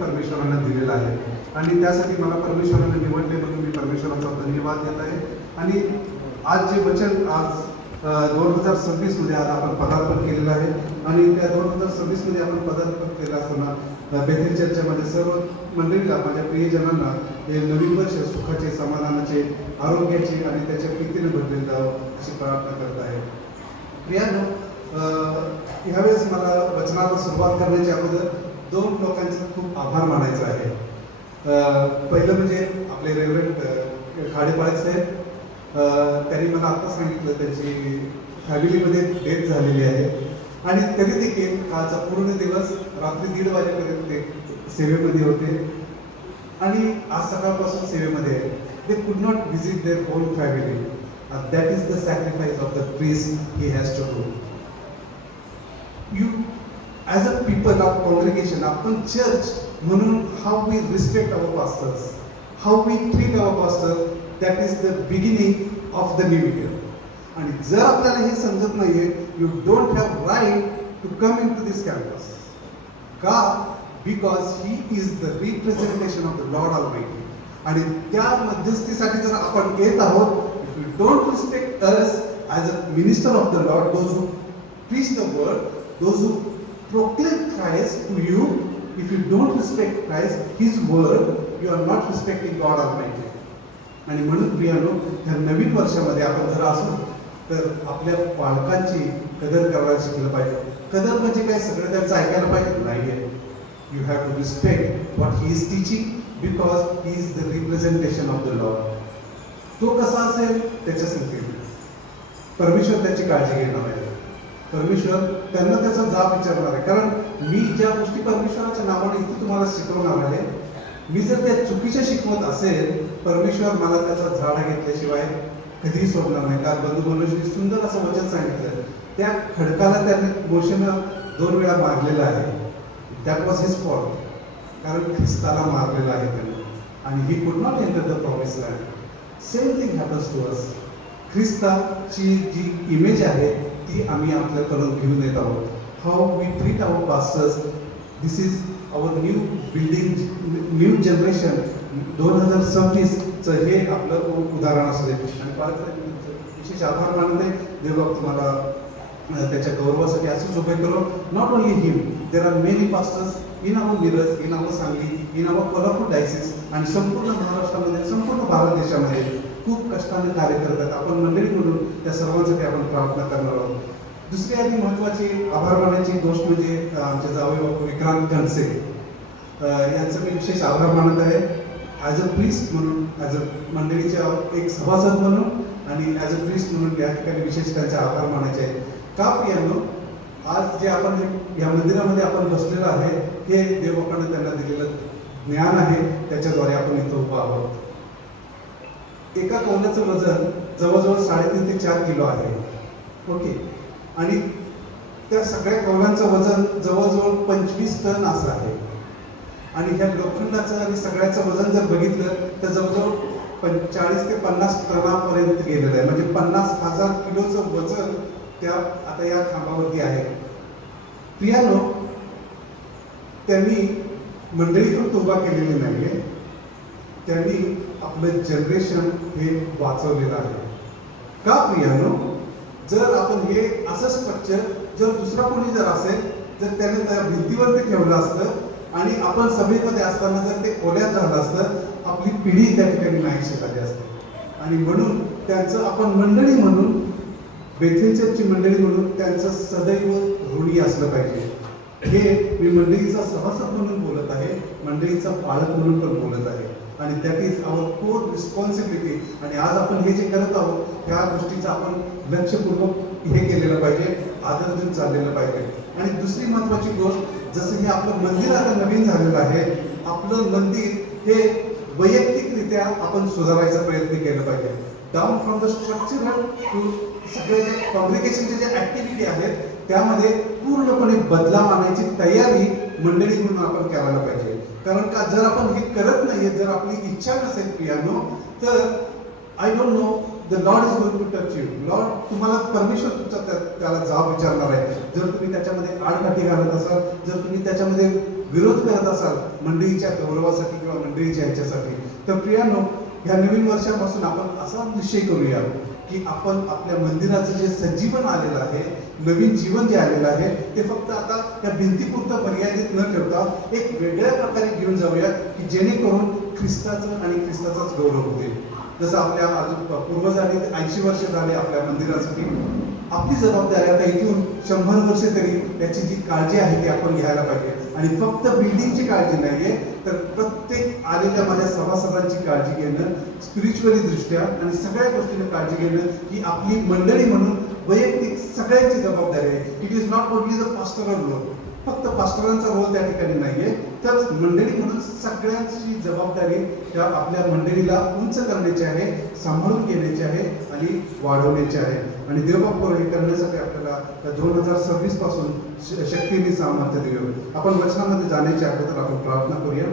परमेश्वरांना दिलेला आहे आणि त्यासाठी मला परमेश्वराने निवडले म्हणून मी परमेश्वराचा धन्यवाद देत आहे. आणि आज जे वचन आज 2026 आज आपण पदार्पण केलेलं आहे आणि त्या 2026 आपण पदार्पण केलं असताना बेथेल चर्चमध्ये सर्व मंडळीला, माझ्या प्रियजनांना हे नवीन वर्ष सुखाचे, समाधानाचे, आरोग्याचे आणि त्याच्या प्रीतीने भरले जावं अशी प्रार्थना करत आहे. प्रियानो, ह्यावेळेस मला वचनाला सुरुवात करण्याच्या अगोदर 2 लोकांचे खूप आभार मानायचे आहे. पहिलं म्हणजे आपले रेव्हरंड खाडेपाळे साहेब. त्यांनी मला आता सांगितलं त्यांची फॅमिलीमध्ये डेथ झालेली आहे आणि तरी देखील कालचा पूर्ण दिवस रात्री 1:30 वाजेपर्यंत ते सेवेमध्ये होते आणि आज सकाळपासून सेवेमध्ये आहे. They could not visit their whole family. That is the sacrifice of the priest he has to do. You as a people of congregation, आपण चर्च म्हणून how we respect our pastors, how we treat our pastor, that is the beginning of the new year. आणि जर आपल्याला हे समजत नाहीये, you don't have right to come in to this campus. का? Because he is the representation of the Lord almighty. आणि त्या मध्यस्थीसाठी जर आपण येत आहोत, if you don't respect us as a minister of the Lord, those who preach the word, those who proclaim Christ to you, if you don't respect Christ, His word, you are not respecting God Almighty. आणि म्हणून प्रियानो, ह्या नवीन वर्षामध्ये आपण जर असू तर आपल्या पालकांची कदर करायला शिकलं पाहिजे. कदर म्हणजे काय, सगळं त्यांचं ऐकायला पाहिजे नाहीये. You have to respect what he is teaching because he is the representation of the Lord. तो कसा असेल त्याच्या संकेत परमेश्वर त्याची काळजी घेणार आहे. परमेश्वर त्यांना त्याचा जाब विचारणार आहे. कारण मी ज्या गोष्टी परमेश्वराच्या नावाने इथे तुम्हाला शिकवणार आहे, मी जर त्या चुकीच्या शिकवत असेल, परमेश्वर मला त्याचा झाडा घेतल्याशिवाय कधीही सोडणार नाही. कारण बंधू मनोजींनी सुंदर असं वचन सांगितलं, त्या खडकाला त्याने मोशेनं 2 वेळा मारलेला आहे. दॅट वॉज हिज फॉल्ट, कारण ख्रिस्ताला मारलेला आहे त्याने आणि he could not enter the promise land. Same thing happens to us. ख्रिस्ताची जी इमेज आहे ती आम्ही आपल्याकडून घेऊन येत आहोत. How we treat our pastors, this is our new building, new generation. 2026चं हे आपलं उदाहरण असू दे. आणि विशेष आभार मानते देव तुम्हाला त्याच्या गौरवासाठी असंच उभे करो. Not only him, there are many pastors in our Miraj, in our Sangli, in our Kolhapur diocese आणि संपूर्ण महाराष्ट्रामध्ये, संपूर्ण भारत देशामध्ये खूप कष्टाने कार्य करतात. आपण मंडळी म्हणून त्या सर्वांसाठी आपण प्रार्थना करणार आहोत. दुसरी आणि महत्त्वाची आभार मानायची गोष्ट म्हणजे आमचे जावई बापू विक्रांत खडसे यांचं मी विशेष आभार मानत आहे. ॲज अ प्रीस्ट म्हणून, ॲज अ मंडळीच्या एक सभासद म्हणून आणि ॲज अ प्रीस्ट म्हणून या ठिकाणी विशेष त्यांचे आभार मानायचे आहेत. का प्रियानो, आज जे आपण या मंदिरामध्ये आपण बसलेलं आहे हे देवाकडनं त्यांना दिलेलं ज्ञान आहे, त्याच्याद्वारे आपण इथं उभं आहोत. एका कौलाचं वजन जवळजवळ 3.5 ते 4 किलो आहे. ओके. आणि त्या सगळ्या कौलांचं वजन जवळजवळ 25 टन असं आहे. आणि ह्या लोखंडाचं आणि सगळ्याचं वजन जर बघितलं तर जवळजवळ 40 ते 50 टनापर्यंत गेलेलं आहे. म्हणजे 50,000 किलोचं वजन त्या आता या खांबावरती आहे. प्रियानो, त्यांनी मंडळीकडून उभा केलेली नाहीये, त्यांनी आपलं जनरेशन हे वाचवलेलं आहे. का प्रियानो, जर आपण हे असं स्ट्रक्चर जर दुसरा कोणी जर असेल, जर त्याने त्या भिंतीवरती ठेवलं असतं आणि आपण सभेमध्ये असताना जर ते खोल्यात झालं असतं, आपली पिढी त्या ठिकाणी नाहीशी झाली असते. आणि म्हणून त्यांचं आपण मंडळी म्हणून, बेथेल चर्चची मंडळी म्हणून त्यांचं सदैव ऋणी असलं पाहिजे. हे मी मंडळीचा सभासद म्हणून बोलत आहे, मंडळीचा पालक म्हणून पण बोलत आहे. आणि that is our core responsibility. आणि आज आपण हे जे करत आहोत त्या गोष्टीचं आपण लक्षपूर्वक हे केलेलं पाहिजे, आदर देऊन चाललेलं पाहिजे. आणि दुसरी महत्त्वाची गोष्ट, जसं हे आपलं मंदिर आता नवीन झालेलं आहे, आपलं मंदिर हे वैयक्तिकरित्या आपण सुधारायचा प्रयत्न केला पाहिजे. Down from the structural to सगळे कॉंग्रिगेशनचे जे ॲक्टिव्हिटी आहेत त्यामध्ये पूर्णपणे बदलाव आणायची तयारी मंडळी म्हणून आपण करायला पाहिजे. कारण का, जर आपण हे करत नाहीये, जर आपली इच्छा नसेल प्रियानो, तर I don't know the Lord is going to touch you. Lord तुम्हाला, परमेश्वर तुमचा त्याला जाब विचारणार आहे. जर तुम्ही त्याच्यामध्ये आडकाठी घालत असाल, जर तुम्ही त्याच्यामध्ये विरोध करत असाल मंडळीच्या गौरवासाठी किंवा मंडळीच्या ह्याच्यासाठी, तर प्रियानो, ह्या नवीन वर्षापासून आपण असा निश्चय करूया की आपण आपल्या मंदिराचं जे सजीवन आलेलं आहे, नवीन जीवन जे आलेलं आहे, ते फक्त आता त्या भिंतीपुरतं मर्यादित न ठेवता एक वेगळ्या प्रकारे घेऊन जाऊया की जेणेकरून ख्रिस्ताचं आणि ख्रिस्ताचाच गौरव होईल. जसं आपल्या पूर्वजांनी 80 वर्ष झाले आपल्या मंदिरासाठी, आपली जबाबदारी आता इथून 100 वर्ष तरी त्याची जी काळजी आहे ती आपण घ्यायला पाहिजे. आणि फक्त बिल्डिंगची काळजी नाहीये, तर प्रत्येक आलेल्या माझ्या सभासदांची काळजी घेणं, स्पिरिच्युअली दृष्ट्या आणि सगळ्या गोष्टींना काळजी घेणं ही आपली मंडळी म्हणून वैयक्तिक सगळ्यांची जबाबदारी आहे. It is not only the pastoral role, फक्त पास्टरांचा रोल त्या ठिकाणी नाहीये, तर मंडळी म्हणून सगळ्यांची जबाबदारी त्या आपल्या मंडळीला उंच करण्याची आहे, सांभाळून घेण्याची आहे आणि वाढवण्याची आहे. आणि देवबाप हे करण्यासाठी आपल्याला 2026 पासून शक्तीने सामर्थ्य देऊ. आपण वचनामध्ये जाण्याच्या अगोदर आपण प्रार्थना करूया.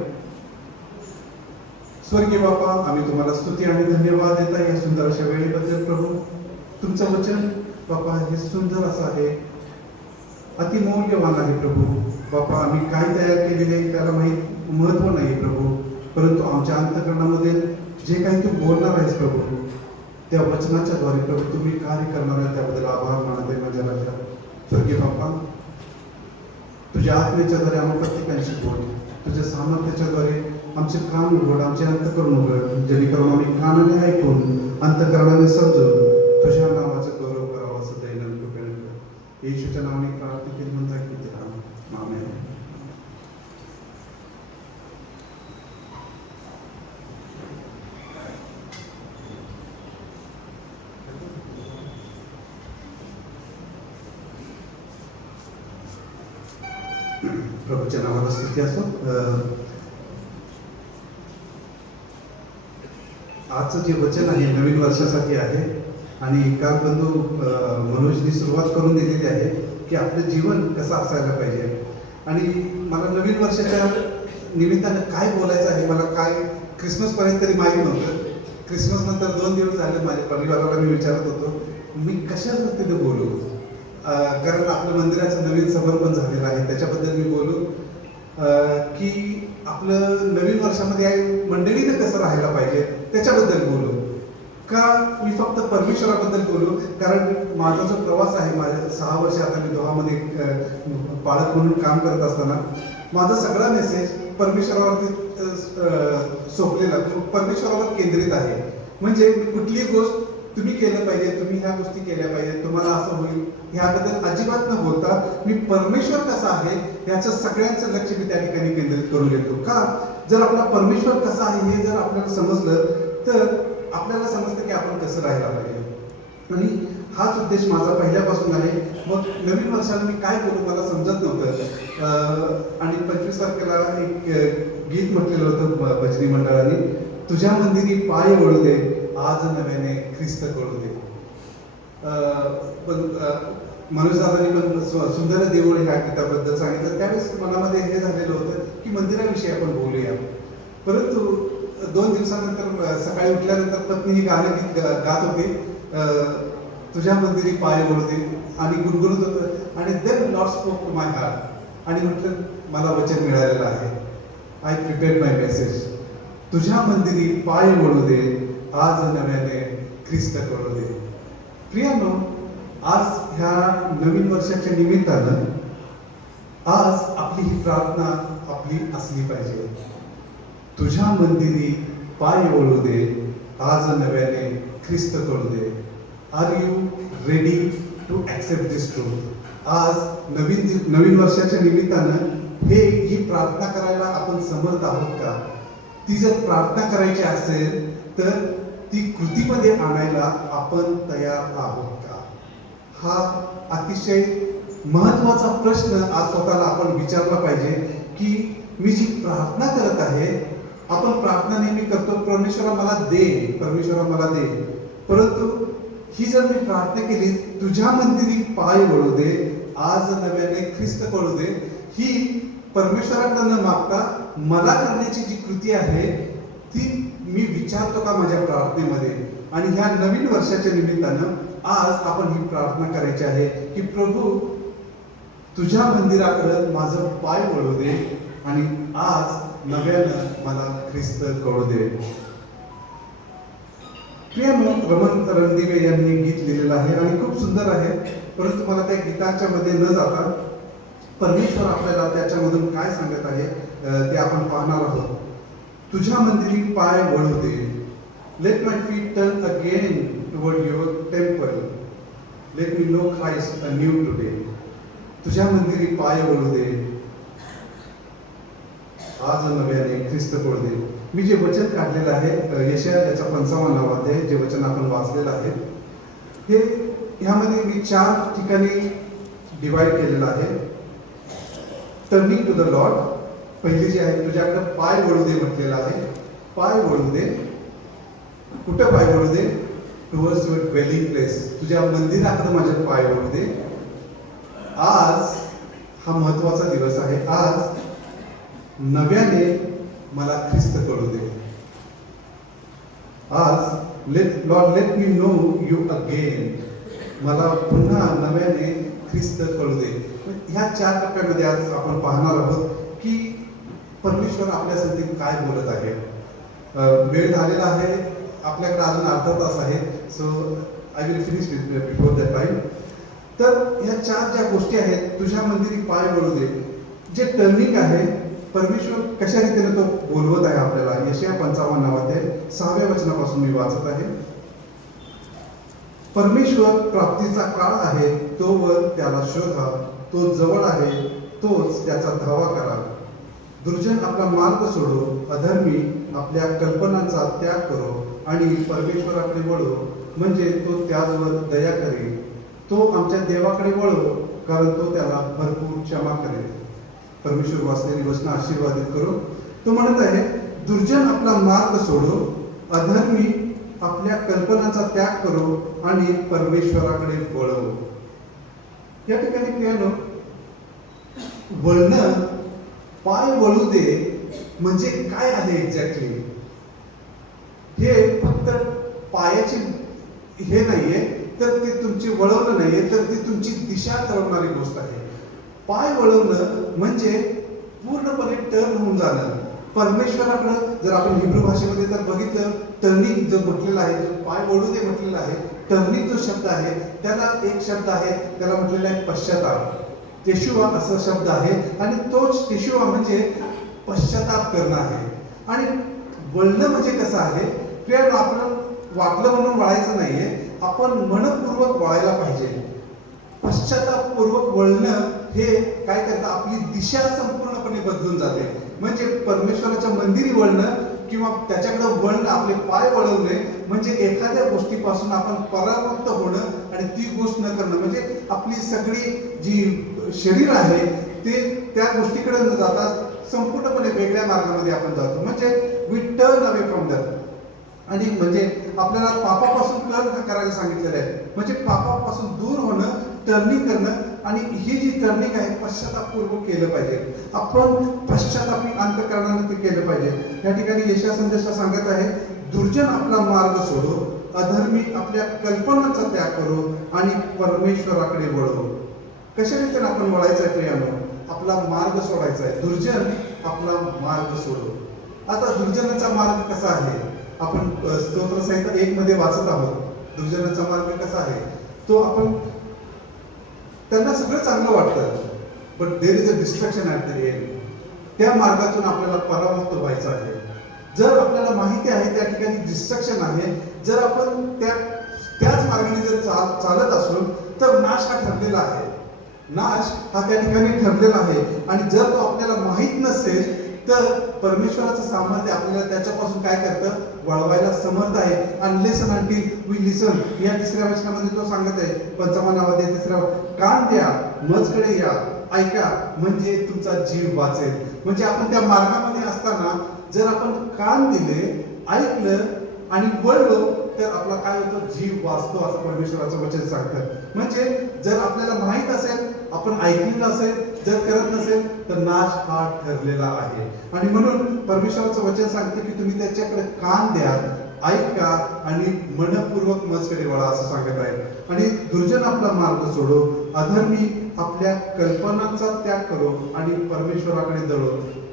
स्वर्गीय बापा, आम्ही तुम्हाला स्तुती आणि धन्यवाद देता या सुंदर अशा वेळेबद्दल. प्रभू, तुमचं वचन बापा हे सुंदर असं आहे, अतिमौल्यवान आहे. प्रभू बापा, आम्ही काय तयार केलेले त्याला माहीत महत्व नाही प्रभू, परंतु आमच्या अंतःकरणामध्ये जे काही तू बोलणार आहेस प्रभू, त्या वचनाच्या द्वारे प्रभू तुम्ही कार्य करणार आहे, त्याबद्दल आभार मानते माझ्या राजा. स्वर्गीय बापा, तुझ्या आत्मेच्या द्वारे आम्ही प्रत्येकांशी बोल, तुझ्या सामर्थ्याच्या द्वारे आमचे कान उघड, आमचे अंतःकरण उघड, जेणेकरून आम्ही कानाने ऐकून अंतःकरणाने समजून तुझ्या नावाचं गौरव करावं असं दैनंदिन कृपेने कर. येशूच्या नावाने प्रार्थना म्हणता की आमेन. प्रभूच्या नावाला स्तुती असो. आजचं जे वचन आहे नवीन वर्षासाठी आहे आणि काल बंधू मनोजनी सुरुवात करून दिलेली आहे की आपलं जीवन कसं असायला पाहिजे. आणि मला नवीन वर्षाच्या निमित्तानं काय बोलायचं आहे, मला काय क्रिसमसपर्यंत तरी माहीत नव्हतं. क्रिसमस नंतर 2 दिवस झाले माझ्या परिवाराला मी विचारत होतो मी कशावर तिथे बोलू, कारण आपलं मंदिराचं नवीन समर्पण झालेलं आहे त्याच्याबद्दल मी बोलू की आपलं नवीन वर्षामध्ये मंडळीनं कसं राहायला पाहिजे त्याच्याबद्दल बोलू का मी फक्त परमेश्वराबद्दल बोलू. कारण माझा जो प्रवास आहे, माझ्या 6 वर्ष आता मी दोहामध्ये पालक म्हणून काम करत असताना माझा सगळा मेसेज परमेश्वरावरती सोपलेला, परमेश्वरावर केंद्रित आहे. म्हणजे कुठलीही गोष्ट तुम्ही केलं पाहिजे, तुम्ही ह्या गोष्टी केल्या पाहिजे, तुम्हाला असं होईल ह्याबद्दल अजिबात न बोलता मी परमेश्वर कसा आहे याचं सगळ्यांचं लक्ष मी त्या ठिकाणी केंद्रित करून घेतो. का, जर आपला परमेश्वर कसा आहे हे जर आपल्याला समजलं तर आपल्याला समजतं की आपण कसं राहायला पाहिजे. आणि हाच उद्देश माझा पहिल्यापासून आहे. मग नवीन वर्षाला मी काय बोलू मला समजत नव्हतं. आणि 25 तारखेला एक गीत म्हटलेलं होतं भजनी मंडळाने, तुझ्या मंदिरी पाय वळू दे, आज नव्याने ख्रिस्त कळू दे. पण मनोज दादांनी पण सुंदर देऊळ ह्या गीताबद्दल सांगितलं. त्यावेळेस मनामध्ये हे झालेलं होतं की मंदिराविषयी आपण बोलूया. परंतु 2 दिवसानंतर सकाळी उठल्यानंतर पत्नी ही गाणं गात होती, तुझ्या मंदिरी पाय वळू दे, आणि गुणगुणत होतं. आणि then Lord spoke to my heart आणि म्हटलं मला वचन मिळालेलं आहे. I prepared my message. तुझ्या मंदिरी पाय वळू दे, आज नव्याने ख्रिस्त कळू दे. प्रियानो, आज ह्या नवीन वर्षाच्या निमित्तानं आज आपली ही प्रार्थना आपली असली पाहिजे. तुझ्या मंदिरी पाय वळू दे, आज नव्याने ख्रिस्त कळू दे. Are you ready to accept this truth? आज नवीन वर्षाच्या निमित्तानं ही प्रार्थना करायला आपण समर्थ आहोत का? ती जर प्रार्थना करायची असेल तर ती कृतीमध्ये आणायला आपण तयार आहोत का? हा अतिशय महत्वाचा प्रश्न आज स्वतःला आपण विचारला पाहिजे की मी जी प्रार्थना करत आहे, आपण प्रार्थना नेहमी करतो परमेश्वरा मला दे, परमेश्वरा मला दे, परंतु ही जर मी प्रार्थना केली तुझ्या मंदिरी पाय वळू दे, आज नव्याने ख्रिस्त कळू दे, ही परमेश्वराकडे न मागता मला करण्याची जी कृती आहे ती मी विचारतो का माझ्या प्रार्थनेमध्ये? आणि ह्या नवीन वर्षाच्या निमित्तानं आज आपण ही प्रार्थना करायची आहे की प्रभू तुझ्या मंदिराकडे माझं पाय वळू दे, आणि आज नव्यानं मला ख्रिस्त कळू दे. प्रियानो, रमण रणदिवे यांनी गीत लिहिलेलं आहे आणि खूप सुंदर आहे. परंतु मला त्या गीताच्या मध्ये न जाता परमेश्वर आपल्याला त्याच्यामधून काय सांगत आहे ते आपण पाहणार आहोत. तुझ्या मंदिरी पाय वळू दे. Let my feet turn again toward your temple. Let me know Christ a new today. तुझ्या मंदिरी पाय वळू दे. आज नव्याने ख्रिस्त कळू दे. मी जे वचन काढलेलं आहे यशाया त्याच्या 55 अध्याय जे वचन आपण वाचलेलं आहे, हे ह्यामध्ये मी 4 ठिकाणी डिवाइड केलेलं आहे. टर्निंग टू द लॉर्ड, पहिली जी आहे तुझ्याकडे पाय वळू दे म्हटलेलं आहे. पाय वळू दे. कुठं पाय वळू दे? Towards your dwelling place. तुझ्या मंदिराकडे माझे पाय वळू दे. आज हा महत्वाचा दिवस आहे. आज नव्याने मला ख्रिस्त कळू दे. आज late me know you again. मला पुन्हा नव्याने ख्रिस्त कळू दे. ह्या 4 टप्प्यामध्ये आज आपण पाहणार आहोत की परमेश्वर आपल्यासाठी काय बोलत आहे. वेळ झालेला आहे, आपल्याकडे अजून अर्धा तास आहे. So I will finish before that time. तर ह्या 4 ज्या गोष्टी आहेत, तुझ्या मंदिरी पाय वळू दे, जे टर्निंग आहे, परमेश्वर कशा रीतीने तो बोलवत आहे आपल्याला. यशाया 55 अध्याय 6व्या वचनापासून मी वाचत आहे. परमेश्वर प्राप्तीचा काळ आहे, तोवर त्याला शोधा. तो जवळ आहे, तोच त्याचा धावा करा. दुर्जन आपला मार्ग सोडो, अधर्मी आपल्या कल्पनांचा त्याग करो आणि परमेश्वराकडे वळो, म्हणजे तो त्याचवर दया करेल. तो आमच्या देवाकडे वळो, कारण तो त्याला भरपूर क्षमा करेल. परमेश्वर वाचलेली वचनं आशीर्वादित करो. तो म्हणत आहे, दुर्जन आपला मार्ग सोडो, अधर्मी आपल्या कल्पनांचा त्याग करो आणि परमेश्वराकडे वळो. या ठिकाणी प्रियानो, वळणं, पाय वळू दे म्हणजे काय आहे एक्झॅक्टली? हे फक्त पायाची हे नाहीये, तर ते तुमची वळवणं नाहीये, तर ती तुमची दिशा ठरवणारी गोष्ट आहे. पाय वळवणं म्हणजे पूर्णपणे टर्न होऊन जाणं परमेश्वराकडं. जर आपण हिब्रू भाषेमध्ये तर बघितलं, टर्निंग जो म्हटलेला आहे, जो पाय वळू दे म्हटलेला आहे, टर्निंग जो शब्द आहे त्याला एक शब्द आहे, त्याला म्हटलेला आहे पश्चाताप. येशुवा असा शब्द आहे आणि तोच येशुवा म्हणजे पश्चाताप करणं आहे. आणि वळणं म्हणजे कसं आहे? प्रियानो, आपण वाकलं म्हणून वळायचं नाहीये, आपण मनपूर्वक वळायला पाहिजे. पश्चातापपूर्वक वळणं हे काय करतं? आपली दिशा संपूर्णपणे बदलून जाते. म्हणजे परमेश्वराच्या मंदिरी वळणं किंवा त्याच्याकडे वळणं, आपले पाय वळवणे म्हणजे एखाद्या गोष्टीपासून आपण परावृत्त होणं आणि ती गोष्ट न करणं. म्हणजे आपली सगळी जी शरीर आहे ते त्या गोष्टीकडे न जाता संपूर्णपणे वेगळ्या मार्गामध्ये आपण जातो. म्हणजे we turn away from that. आणि म्हणजे आपल्याला पापापासून टर्न करायला सांगितलेलं आहे. म्हणजे पापापासून दूर होणं, टर्निंग करणं. आणि ही जी टर्निंग आहे पश्चातापपूर्वक केलं पाहिजे. आपण पश्चातापी अंतःकरणाने ते केलं पाहिजे. या ठिकाणी यशाया संदेशा सांगत आहे, दुर्जन आपला मार्ग सोडो, अधर्मी आपल्या कल्पनांचा त्याग करो आणि परमेश्वराकडे वळो. कशा रीतीने आपण वळायचं आहे प्रियानो? आपला मार्ग सोडायचा आहे. दुर्जन आपला मार्ग सोडो. आता दुर्जनाचा मार्ग कसा आहे? आपण स्तोत्रसंहिता 1 मध्ये वाचत आहोत. दुर्जनाचा मार्ग कसा आहे? तो आपण त्यांना सगळं चांगलं वाटतं, but there is a destruction at the end. त्या मार्गातून आपल्याला परावृत्त व्हायचं आहे. जर आपल्याला माहिती आहे त्या ठिकाणी डिस्ट्रक्शन आहे, जर आपण त्याच मार्गाने जर चालत असलो तर नाश हा ठरलेला आहे. नाश हा त्या ठिकाणी ठरलेला आहे. आणि जर तो आपल्याला माहित नसेल तर परमेश्वराचं सामर्थ्य आपल्याला त्याच्यापासून काय करतं? वळवायला समर्थ आहे. अनलेस अँड अंटिल वी लिसन. या 3ऱ्या वचनामध्ये तो सांगत आहे 55 मध्ये 3रा, कान द्या, मजकडे या, ऐका, म्हणजे तुमचा जीव वाचेल. म्हणजे आपण त्या मार्गामध्ये असताना जर आपण कान दिले, ऐकलं आणि वळलो तर आपला काय होतं? जीव वाचतो, असं परमेश्वराचं वचन सांगतं. म्हणजे जर आपल्याला माहित असेल, आपण ऐकलेलं असेल, जर करत नसेल तर नाश हा ठरलेला आहे. आणि म्हणून परमेश्वराचं वचन सांगते की तुम्ही त्याच्याकडे कान द्या, ऐका आणि मनपूर्वक मजकडे वळा, असं सांगत आहे. आणि दुर्जन आपला मार्ग सोडो, अधर्मी आपल्या कल्पनांचा त्याग करो आणि परमेश्वराकडे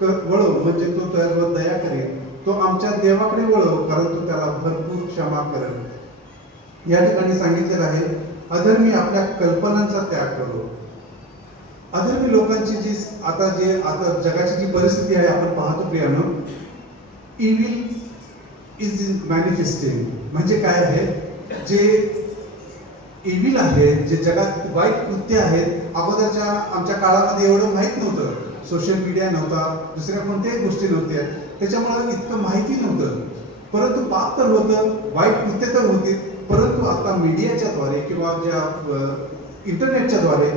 वळो, म्हणजे तो त्यावर दया करेल. तो आमच्या देवाकडे वळो, कारण तो त्याला भरपूर क्षमा करेल. या ठिकाणी सांगितलेलं आहे, अधर्मी आपल्या कल्पनांचा त्याग करो. अधर्मी लोकांची जी आता जगाची जी परिस्थिती आहे आपण पाहतो प्रियानो, इव्हिल इज इन मॅनिफेस्टिंग. म्हणजे काय आहे, जे इव्हिल आहे, जे जगात वाईट कृत्य आहेत, अगोदरच्या आमच्या काळामध्ये एवढं माहीत नव्हतं. सोशल मीडिया नव्हता, दुसऱ्या कोणत्याही गोष्टी नव्हत्या, त्याच्यामुळे इतकं माहिती नव्हतं. परंतु पाप तर होतं, वाईट कृत्य तर होती. परंतु आता मीडियाच्या द्वारे किंवा ज्या इंटरनेटच्या द्वारे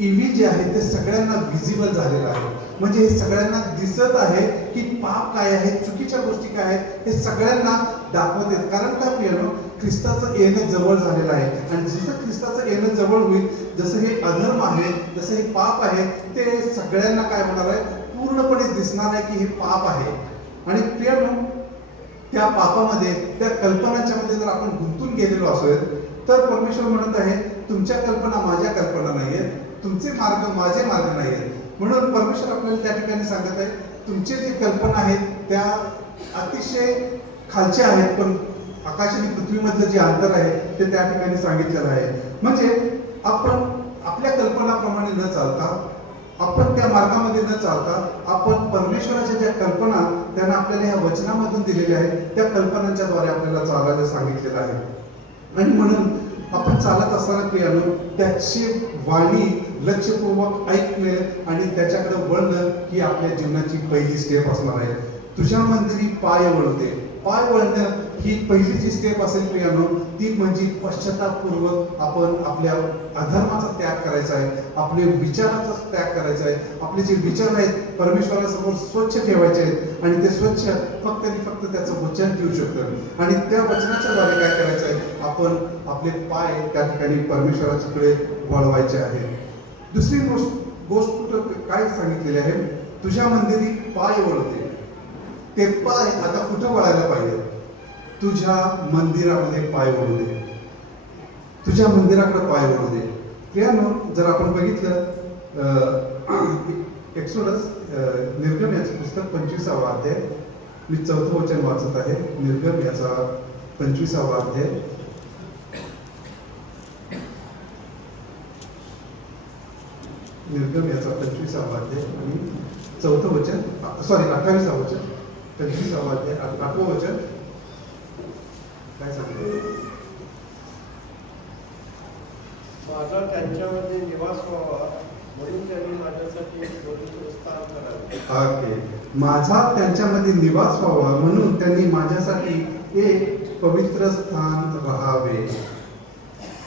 इव्हिल जे आहे ते सगळ्यांना व्हिजिबल झालेलं आहे. म्हणजे हे सगळ्यांना दिसत आहे की पाप काय आहे, चुकीच्या गोष्टी काय आहेत, हे सगळ्यांना दाखवत आहेत. कारण काय प्रियानो, ख्रिस्ताचं येणं जवळ झालेलं आहे. आणि जसं ख्रिस्ताचं येणं जवळ होईल, जसं हे अधर्म आहे, जसं हे पाप आहे, ते सगळ्यांना काय होणार आहे, पूर्णपणे दिसणार आहे की हे पाप आहे. आणि प्रियानो, त्या पापामध्ये, त्या कल्पनांच्या मध्ये जर आपण गुंतून गेलेलो असेल, तर परमेश्वर म्हणत आहे, तुमच्या कल्पना माझ्या कल्पना नाहीयेत, तुमचे मार्ग माझे मार्ग नाहीयेत. म्हणून परमेश्वर आपल्याला त्या ठिकाणी सांगत आहे, तुमचे जे कल्पना आहेत त्या अतिशय खालच्या आहेत, पण आकाश आणि पृथ्वीमधलं जे अंतर आहे ते त्या ठिकाणी सांगितलेलं आहे. म्हणजे आपण आपल्या कल्पनाप्रमाणे न चालता, आपण त्या मार्गामध्ये न चालता, आपण परमेश्वराच्या ज्या कल्पना त्यांना आपल्याला ह्या वचनामधून दिलेल्या आहेत, त्या कल्पनांच्या द्वारे आपल्याला चालायला सांगितलेलं आहे. आणि म्हणून आपण चालत असताना प्रियानो, त्याची वाणी लक्षपूर्वक ऐकणे आणि त्याच्याकडे वळणं ही आपल्या जीवनाची पहिली स्टेप असणार आहे. तुझ्या मंदिरी पाय वळते. पाय वळणं ही पहिली जी स्टेप असेल प्रियानो, ती म्हणजे पश्चातापपूर्वक आपण आपल्या अधर्माचा त्याग करायचा आहे, आपले विचाराचा त्याग करायचा आहे. आपले जे विचार आहेत परमेश्वरासमोर स्वच्छ ठेवायचे आहेत, आणि ते स्वच्छ फक्त आणि फक्त त्याचं वचन ठेवू शकतं. आणि त्या वचनाच्या द्वारे काय करायचं आहे, आपण आपले पाय त्या ठिकाणी परमेश्वराच्याकडे वळवायचे आहे. दुसरी गोष्ट कुठं काय सांगितलेली आहे, तुझ्या मंदिरी पाय वळते. ते पाय आता कुठं वळायला पाहिजे, तुझ्या मंदिरामध्ये पाय वळू दे, तुझ्या मंदिराकडे पाय वळू दे. प्रियानो, जर आपण बघितलं एक्सोडस निर्गम याचं पुस्तक 25वा अध्याय, मी 4थं वचन वाचत आहे. निर्गम याचा 25वा अध्याय, निर्गम याचा 25वा अध्याय आणि 4थं वचन, 28वा वचन, 25वा अध्याय 8वं वचन काय सांगतो, माझा त्यांच्यामध्ये निवास व्हावा म्हणून त्यांनी माझ्यासाठी पवित्र स्थान करावे. माझा त्यांच्यामध्ये निवास व्हावा म्हणून त्यांनी माझ्यासाठी एक पवित्र स्थान राहावे,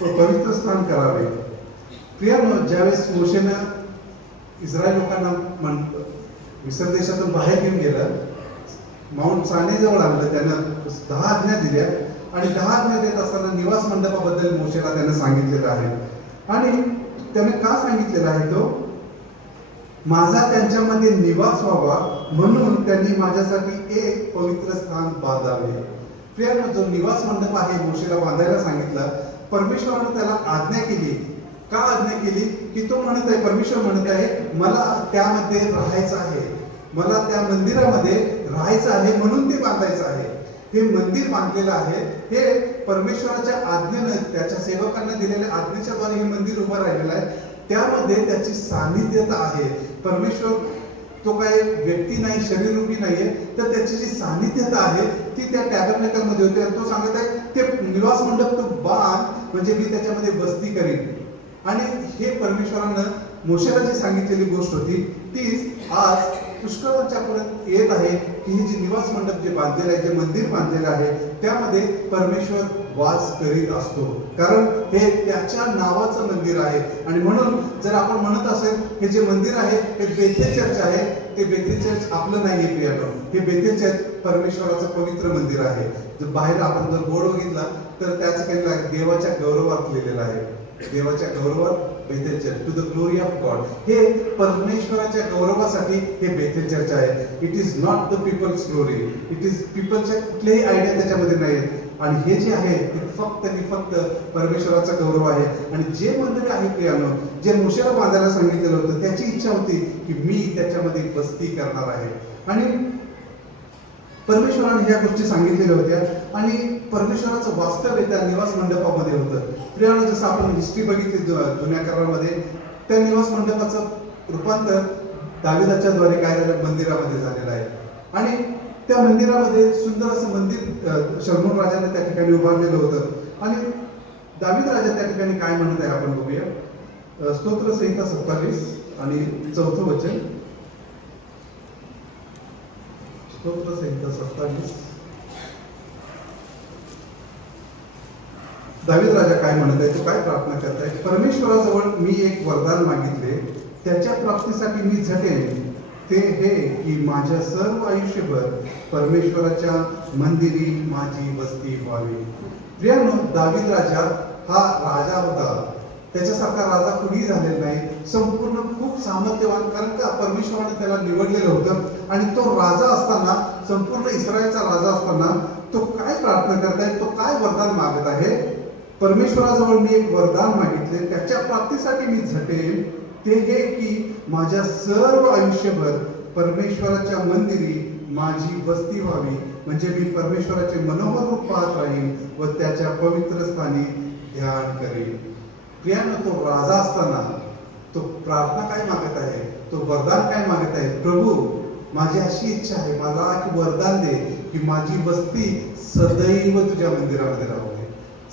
पवित्र स्थान करावे. प्रियानो, ज्यावेळेस मोशेनं इस्रायल लोकांना मिस्र देशातून बाहेर घेऊन गेलं, माउंट सानेजवळ आणलं, त्यानं 10 आज्ञा दिल्या, आणि 10 आज्ञा देत असताना निवास मंडपाबद्दल मोशेला त्यानं सांगितलेलं आहे. आणि त्याने का सांगितलेला आहे, तो माझा त्यांच्यामध्ये निवास व्हावा म्हणून त्यांनी माझ्यासाठी एक पवित्र स्थान बांधावे. प्रियानो, जो निवास मंडप आहे मोशेला बांधायला सांगितलं, परमेश्वराने त्याला आज्ञा केली. का आज्ञा केली, की तो म्हणत आहे, परमेश्वर म्हणत आहे, मला त्यामध्ये राहायचं आहे, मला त्या मंदिरामध्ये राहायचं आहे, म्हणून ते बांधायचं आहे. हे मंदिर बांधलेलं आहे, हे परमेश्वराच्या आज्ञेनं, त्याच्या सेवकांना दिलेल्या आज्ञेच्या द्वारे हे मंदिर उभं राहिलेलं आहे. त्यामध्ये त्याची सान्निध्यता आहे. परमेश्वर तो काही व्यक्ती नाही, शरीररूपी नाहीये, तर त्याची जी सान्निध्यता आहे ती त्या टॅबरनेकल मध्ये होते. आणि तो सांगत आहे, ते निवास मंडप तू बांध, म्हणजे मी त्याच्यामध्ये वस्ती करीन. आणि हे परमेश्वरानं मोशेला जी सांगितलेली गोष्ट होती, तीच आज पुष्कळांच्या पुढे येत आहे, की हे जे निवास मंडप जे बांधलेलं आहे, जे मंदिर बांधलेलं आहे, त्यामध्ये परमेश्वर वास करीत असतो. कारण हे त्याच्या नावाचं मंदिर आहे. आणि म्हणून जर आपण म्हणत असेल, हे जे मंदिर आहे हे बेथेल चर्च आहे, ते बेथेल चर्च आपलं नाही आहे प्रियानो. हे बेथेल चर्च परमेश्वराचं पवित्र मंदिर आहे. जर बाहेर आपण जर बोर्ड बघितला तर त्याच काही देवाच्या गौरवात लिहिलेलं आहे, देवाच्या गौरवात Bethel church, to the glory of God. हे परमेश्वराच्या गौरवासाठी हे बेथेल चर्च आहे. It is not the people's glory, it is पीपलच्या कुठलेही आयडिया त्याच्यामध्ये नाही आहेत. आणि हे जे आहे ते फक्त आणि फक्त परमेश्वराचा गौरव आहे. आणि जे मंदिर आहे प्रियानो, जे मोशेला बांधायला सांगितलेलं होतं, त्याची इच्छा होती की मी त्याच्यामध्ये वस्ती करणार आहे. आणि परमेश्वराने ह्या गोष्टी सांगितलेल्या होत्या आणि परमेश्वराचं वास्तव्य त्या निवास मंडपामध्ये होतं. प्रियानो, जसं आपण हिस्ट्री बघितली जुन्या करारामध्ये, त्या निवास मंडपाचं रूपांतर दाविदाच्या द्वारे काय झालं, मंदिरामध्ये झालेलं आहे. आणि त्या मंदिरामध्ये सुंदर असं मंदिर शलोमोन राजाने त्या ठिकाणी उभारलेलं होतं. आणि दावीद राजा त्या ठिकाणी काय म्हणत आहे आपण बघूया. स्तोत्र संहिता 27 आणि 4 वचन. स्तोत्र संहिता 27. दावीद राजा काय म्हणत आहे, तो काय प्रार्थना करत आहे. परमेश्वराजवळ मी एक वरदान मागितले, त्याच्या प्राप्तीसाठी मी झटेन. ते हे की माझ्या सर्व आयुष्यभर परमेश्वराच्या मंदिरी माझी वस्ती व्हावी. प्रियानो, दावीद राजा हा राजा होता. त्याच्यासारखा राजा कुणीही झालेला नाही. संपूर्ण खूप सामर्थ्यवान, कारण का परमेश्वराने त्याला निवडलेलं होतं. आणि तो राजा असताना, संपूर्ण इस्रायलचा राजा असताना तो काय प्रार्थना करत आहे, तो काय वरदान मागत आहे. परमेश्वराजवळ मी एक वरदान मागितले, त्याच्या प्राप्तीसाठी मी झटेन. ते हे की माझ्या सर्व आयुष्यभर परमेश्वराच्या मंदिरी माझी वस्ती व्हावी. म्हणजे मी परमेश्वराचे मनोहर रूप पाहत राहीन व त्याच्या पवित्र स्थानी ध्यान करेन. प्रियानो, तो राजा असताना तो प्रार्थना काय मागत आहे, तो वरदान काय मागत आहे. प्रभू, माझी अशी इच्छा आहे, मला एक वरदान दे की माझी वस्ती सदैव तुझ्या मंदिरामध्ये राहू दे.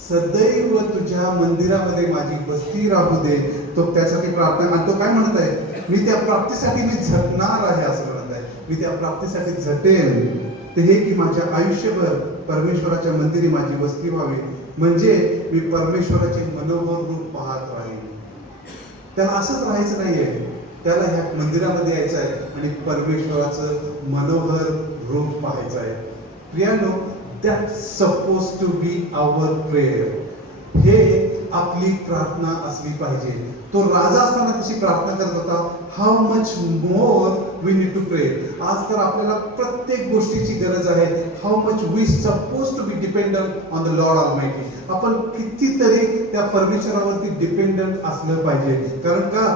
सदैव तुझ्या मंदिरामध्ये माझी वस्ती राहू दे. तो त्यासाठी प्रार्थना मानतो. काय म्हणत आहे, मी त्या प्राप्तीसाठी मी झटणार आहे, असं म्हणत आहे. मी त्या प्राप्तीसाठी झटेन. ते हे की माझ्या आयुष्यभर परमेश्वराच्या मंदिरी माझी वस्ती व्हावी. म्हणजे मी परमेश्वराचे मनोहर रूप पाहत राहीन. त्याला असंच राहायचं नाहीये, त्याला ह्या मंदिरामध्ये यायचं आहे आणि परमेश्वराचं मनोहर रूप पाहायचं आहे. प्रियानो, that's supposed to be our prayer. हे आपली प्रार्थना असली पाहिजे. तो राजा असताना कशी प्रार्थना करत होता, how much more we need to pray. आज तर आपल्याला प्रत्येक गोष्टीची गरज आहे. How much we suppose to be dependent on the Lord Almighty. आपण कितीतरी त्या परमेश्वरावरती डिपेंडंट असलं पाहिजे. कारण का,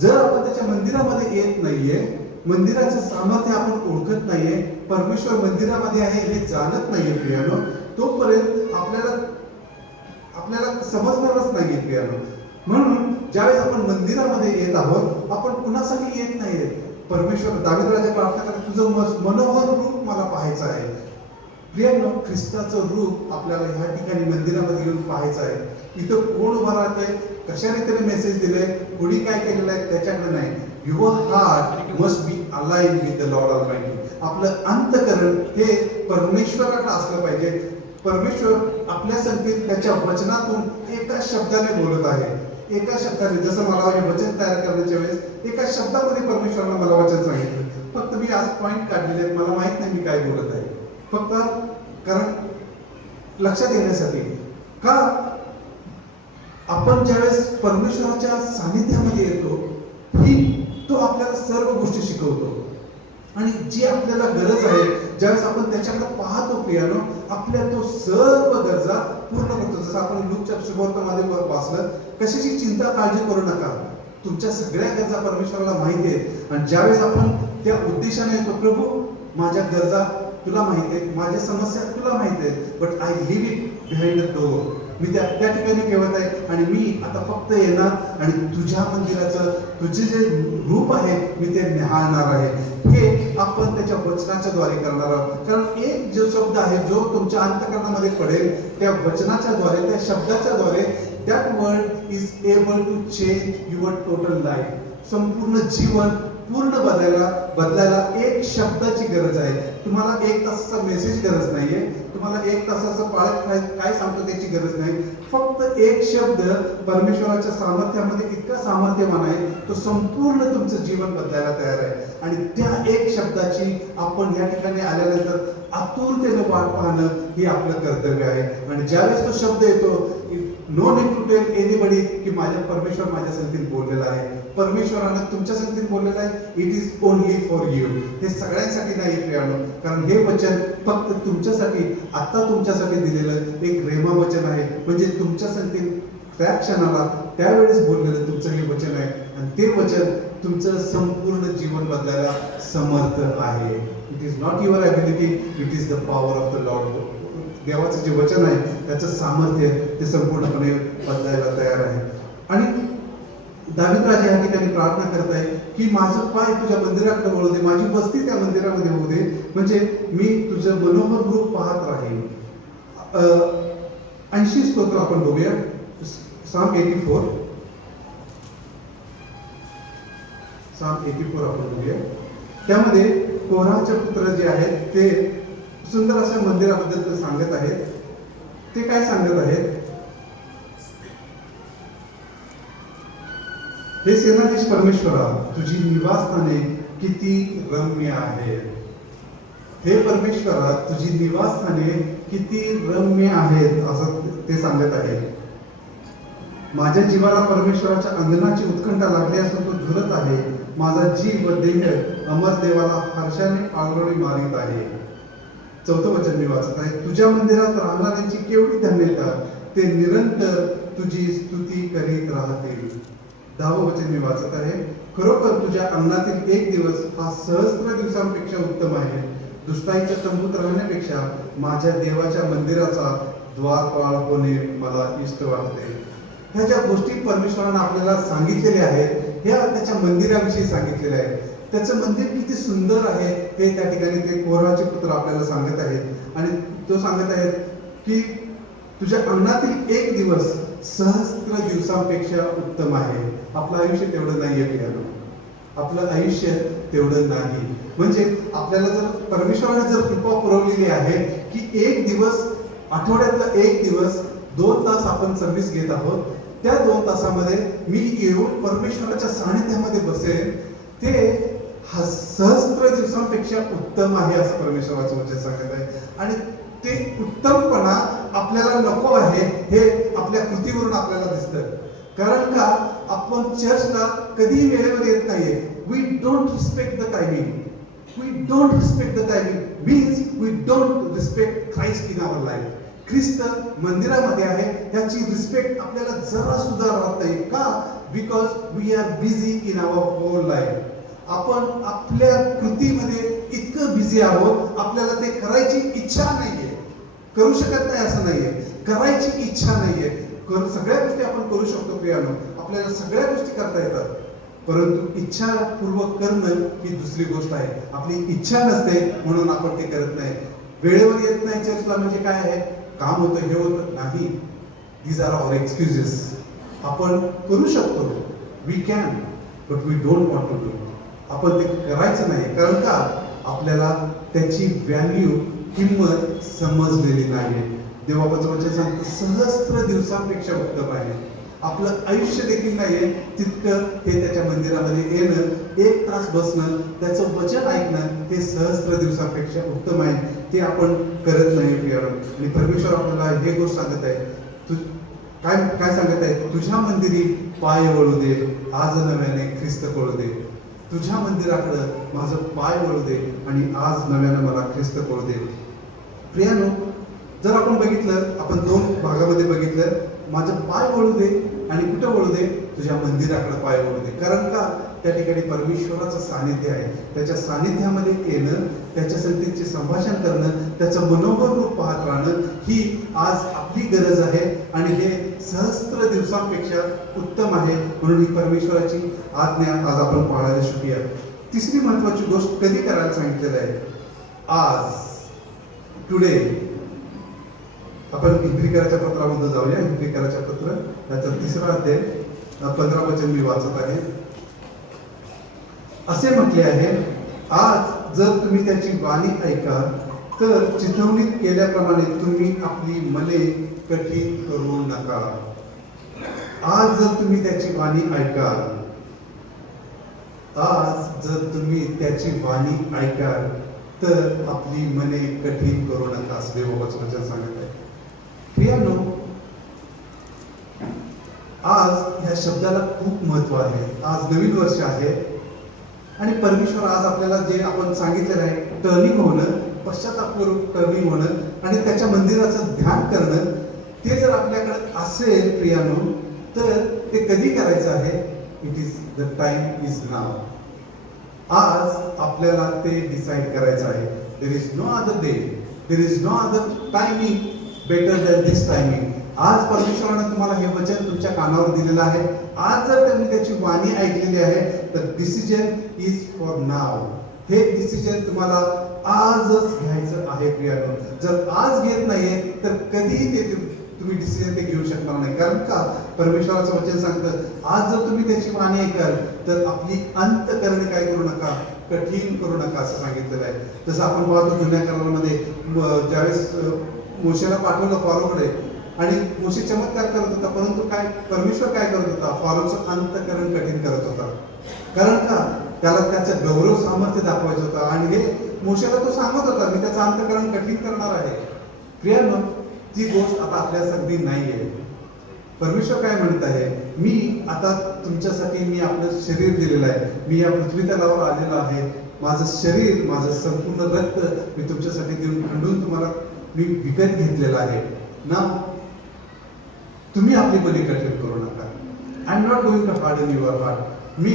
जर आपण त्याच्या मंदिरामध्ये येत नाहीये, मंदिराचं सामर्थ्य आपण ओळखत नाहीये, परमेश्वर मंदिरामध्ये आहे हे जाणत नाहीये प्रियानो, तोपर्यंत आपल्याला समजणारच नाहीये प्रियानो. म्हणून ज्यावेळेस आपण मंदिरामध्ये येत आहोत, आपण कुणासाठी येत नाहीये. परमेश्वर, दावीद राजा प्रार्थना करत, तुझं मनोहर रूप मला पाहायचं आहे. प्रियानो, ख्रिस्ताचं रूप आपल्याला ह्या ठिकाणी मंदिरामध्ये येऊन पाहायचं आहे. इथं कोण उभा राहतंय, कशाने त्याने मेसेज दिले, कोणी काय केलेलं आहे त्याच्याकडे नाही. Your heart must be aligned with the Lord ऑलमायटी. आपलं अंतःकरण हे परमेश्वराकडे असलं पाहिजे. परमेश्वर आपल्या संगतीत त्याच्या वचनातून एका शब्दाने बोलत आहे. एका शब्दाने, जसं मला हे वचन तयार करण्याच्या वेळेस एका शब्दामध्ये परमेश्वराने मला वचन सांगितलं. फक्त मी आज पॉइंट काढलेले आहेत, मला माहित नाही मी काय बोलत आहे, फक्त कारण लक्षात येण्यासाठी. का, आपण ज्यावेळेस परमेश्वराच्या सानिध्यामध्ये येतो, तो आपल्याला सर्व गोष्टी शिकवतो. आणि जी आपल्याला गरज आहे, ज्यावेळेस आपण त्याच्याकडे पाहतो प्रियानो, आपल्या तो सर्व गरजा पूर्ण करतो. जसं आपण लूकच्या शुभवर्तमानामध्ये वाचलं, कशाची चिंता काळजी करू नका, तुमच्या सगळ्या गरजा परमेश्वराला माहिती आहेत. आणि ज्यावेळेस आपण त्या उद्देशाने येतो, प्रभू माझ्या गरजा तुला माहिती आहेत, माझ्या समस्या तुला माहिती आहेत, but I leave it behind the door. मी त्या ठिकाणी ठेवत आहे आणि मी आता फक्त येणार आणि तुझ्या मंदिराचं, तुझे जे रूप आहे मी ते निहाळणार आहे. हे आपण त्याच्या वचनाच्या द्वारे करणार आहोत. कारण एक जो शब्द आहे जो तुमच्या अंतःकरणामध्ये पडेल, त्या वचनाच्या द्वारे, त्या शब्दाच्या द्वारे, that word is able to change your total life. संपूर्ण जीवन पूर्ण बदलायला एक शब्दाची गरज आहे. तुम्हाला 1 तासाचा मेसेज गरज नाहीये, तुम्हाला 1 तासाचं पाळत काय सांगतो त्याची गरज नाही. फक्त एक शब्द परमेश्वराच्या सामर्थ्यामध्ये इतका सामर्थ्यवान आहे, तो संपूर्ण तुमचं जीवन बदलायला तयार आहे. आणि त्या एक शब्दाची आपण या ठिकाणी आल्यानंतर आतुरतेने वाट पाहणं हे आपलं कर्तव्य आहे. आणि ज्यावेळेस तो शब्द येतो, no need to tell anybody की माझ्या परमेश्वर माझ्या संगतीत बोललेला आहे. परमेश्वरानं तुमच्या संगतीत बोललेलं आहे. It is only for you. हे सगळ्यांसाठी नाही प्रियानो, कारण हे वचन फक्त तुमच्यासाठी, आता तुमच्यासाठी दिलेलं एक रेमा वचन आहे. म्हणजे तुमच्या संगतीत त्या क्षणाला त्यावेळेस बोललेलं तुमचं हे वचन आहे, आणि ते वचन तुमचं संपूर्ण जीवन बदलायला समर्थ आहे. It is not your ability, it is the power of the Lord. देवाचं जे वचन आहे त्याचं सामर्थ्य ते संपूर्णपणे बदलायला तयार आहे. आणि दावीद राजा या ठिकाणी प्रार्थना करत आहे की माझं पाय तुझ्या मंदिराकडे वळू दे, माझी वस्ती त्या मंदिरामध्ये होऊ दे, म्हणजे मी तुझं मनोहर रूप पाहत राहीन. 80 स्तोत्र आपण बघूया. Psalm 84 आपण बघूया. त्यामध्ये कोराहचे पुत्र जे आहेत ते सुंदर अशा मंदिराबद्दल ते सांगत आहेत. ते काय सांगत आहेत? हे सेनाधीश परमेश्वरा, तुझी निवासस्थाने किती रम्य आहेत. हे परमेश्वरा, तुझी निवासस्थाने किती रम्य आहेत असं ते सांगत आहेत. माझ्या जीवाला परमेश्वराच्या अंगणाची उत्कंठा लागली असून तो झुरत आहे. माझा जीव व देह अमर देवाला हर्षाने आळवळी मारित आहे. 4थं वचन मी वाचत आहे. तुझ्या मंदिरात राहणाऱ्यांची केवढी धन्यता, ते निरंतर तुझी स्तुती करीत राहतील. 10वं वचन मी वाचत आहे. खरोखर तुझ्या अंगणातील एक दिवस हा सहस्त्र दिवसांपेक्षा उत्तम आहे. दुष्टाईच्या तंबूत राहण्यापेक्षा माझ्या देवाच्या मंदिराचा द्वारपाल होणे मला इष्ट वाटते. ह्या ज्या गोष्टी परमेश्वरानं आपल्याला सांगितलेल्या आहेत, ह्या त्याच्या मंदिराविषयी सांगितलेल्या आहेत. त्याचं मंदिर किती सुंदर आहे हे त्या ठिकाणी ते कोराहचे पुत्र आपल्याला सांगत आहेत. आणि तो सांगत आहेत की तुझ्या अंगणातील एक दिवस सहस्त्र दिवसांपेक्षा उत्तम आहे. आपलं आयुष्य तेवढं नाहीये प्रियानो, आपलं आयुष्य तेवढं नाही. म्हणजे आपल्याला जर परमेश्वराने जर कृपा पुरवलेली आहे की एक दिवस, आठवड्यातला एक दिवस 2 तास आपण सर्व्हिस घेत आहोत, त्या 2 तासामध्ये मी येऊन परमेश्वराच्या सानिध्यामध्ये बसेल, ते सहस्त्र दिवसांपेक्षा उत्तम आहे असं परमेश्वराचं वचन सांगत आहे. आणि ते उत्तमपणा आपल्याला नको आहे हे आपल्या कृतीवरून आपल्याला दिसतं. कारण का आपण चर्चला कधीही वेळेवर येत नाहीये. We don't respect the timing. We don't respect the timing means we don't respect Christ in our life. ख्रिस्त मंदिरामध्ये आहे याची रिस्पेक्ट आपल्याला जरा सुद्धा राहत नाही. का? Because we are busy in our whole life. आपण आपल्या कृतीमध्ये इतकं बिझी आहोत, आपल्याला ते करायची इच्छा नाहीये. करू शकत नाही असं नाहीये, करायची इच्छा नाहीये. सगळ्या गोष्टी आपण करू शकतो प्रियानो, आपल्याला सगळ्या गोष्टी करता येतात, परंतु इच्छापूर्वक करणं ही दुसरी गोष्ट आहे. आपली इच्छा नसते म्हणून आपण ते करत नाही. वेळेवर येत नाही चर्चला म्हणजे काय आहे? काम होतं, हे होतं नाही. These are our excuses. आपण करू शकतो, we can, but we don't want to do. आपण ते करायचं नाही. कारण का? आपल्याला त्याची व्हॅल्यू, किंमत समजलेली नाही. देवाचं वचन सांगतं सहस्त्र दिवसांपेक्षा उत्तम आहे. आपलं आयुष्य देखील नाहीये तितकं हे त्याच्या मंदिरामध्ये येणं, 1 तास बसणं, त्याचं वचन ऐकणं हे सहस्त्र दिवसांपेक्षा उत्तम आहे. ते आपण करत नाही प्रियानो. आणि परमेश्वर आपल्याला हे गोष्ट सांगत आहे. काय सांगत आहे? तुझ्या मंदिरी पाय वळू दे, आज नव्याने ख्रिस्त कळू दे. तुझ्या मंदिराकडं माझं पाय वळू दे आणि आज नव्यानं मला ख्रिस्त कळू दे. प्रियानो, जर आपण बघितलं, आपण 2 भागामध्ये बघितलं, माझं पाय वळू दे आणि कुठं वळू दे? तुझ्या मंदिराकडे पाय वळू दे. कारण का? त्या ठिकाणी परमेश्वराचं सानिध्य आहे. त्याच्या सानिध्यामध्ये येणं, त्याच्या संगतीचे संभाषण करणं, त्याचं मनोहर रूप पाहत राहणं ही आज आपली गरज आहे. आणि हे सहस्त्र दिवसांपेक्षा उत्तम आहे. म्हणून ही परमेश्वराची आज्ञा आज आपण पाळायला शिकूया. तिसरी महत्वाची गोष्ट कधी करायला सांगितलेलं आहे? आज, टुडे. आपण इब्रिकराच्या पत्रामध्ये जाऊया. इब्रिकराच्या पत्र त्याचा 3रा अध्याय 15 वचन मी वाचत आहे. असे म्हटले आहे, आज जर तुम्ही त्याची वाणी ऐका तर चिथवणीत केल्याप्रमाणे तुम्ही आपली मने कठीण करू नका. आज जर तुम्ही त्याची वाणी ऐकाल, आज जर तुम्ही त्याची वाणी ऐकाल तर आपली मने कठीण करू नका असं देवाचं वचन सांगत आहे. प्रियानो, या शब्दाला खूप महत्व आहे. आज नवीन वर्ष आहे आणि परमेश्वर आज आपल्याला जे आपण सांगितलेलं आहे, टर्निंग होणं, पश्चातापूर्वक टर्निंग होणं आणि त्याच्या मंदिराचं ध्यान करणं, ते जर आपल्याकडे असेल प्रियानो, तर ते कधी करायचं आहे? It is the time is now. आज आपल्याला ते डिसाईड करायचं आहे. There is no other day, there is no other timing better than this timing. आज परमेश्वरानं तुम्हाला हे वचन तुमच्या कानावर दिलेलं आहे. आज जर त्यांनी त्याची वाणी ऐकलेली आहे, तर डिसिजन इज फॉर नाव. हे डिसिजन तुम्हाला आजच घ्यायचं आहे प्रियानो. जर आज घेत नाहीये तर कधीही ते तुम्ही डिसिजन ते घेऊ शकणार नाही. कारण का? परमेश्वराचं वचन सांगतं, आज जर तुम्ही त्याची वाणी ऐकाल तर आपली अंतःकरणे काय करू नका, कठीण करू नका, असं सांगितलेलं आहे. जसं आपण पाहतो जुन्या करारामध्ये ज्यावेळेस मोशेला पाठवलं फारोकडे आणि मोशे चमत्कार करत होता, परंतु काय परमेश्वर काय करत होता? फारोचं अंतःकरण कठीण करत होता. कारण का? त्याला त्याचं गौरव सामर्थ्य दाखवायचं होतं आणि हे मोशेला तो सांगत होता, मी त्याचं अंतःकरण कठीण करणार आहे. प्रियानो, ती गोष्ट आता आपल्या सगळी नाहीये. परमेश्वर काय म्हणत आहे? मी आता तुमच्यासाठी मी आपलं शरीर दिलेलं आहे, मी या पृथ्वी तलावर आलेलो आहे. माझं शरीर, माझं संपूर्ण रक्त मी तुमच्यासाठी देऊन खंडून तुम्हाला मी विकत घेतलेलं आहे ना. तुम्ही आपली बली कठीण करू नका. I am not going to harden your heart. मी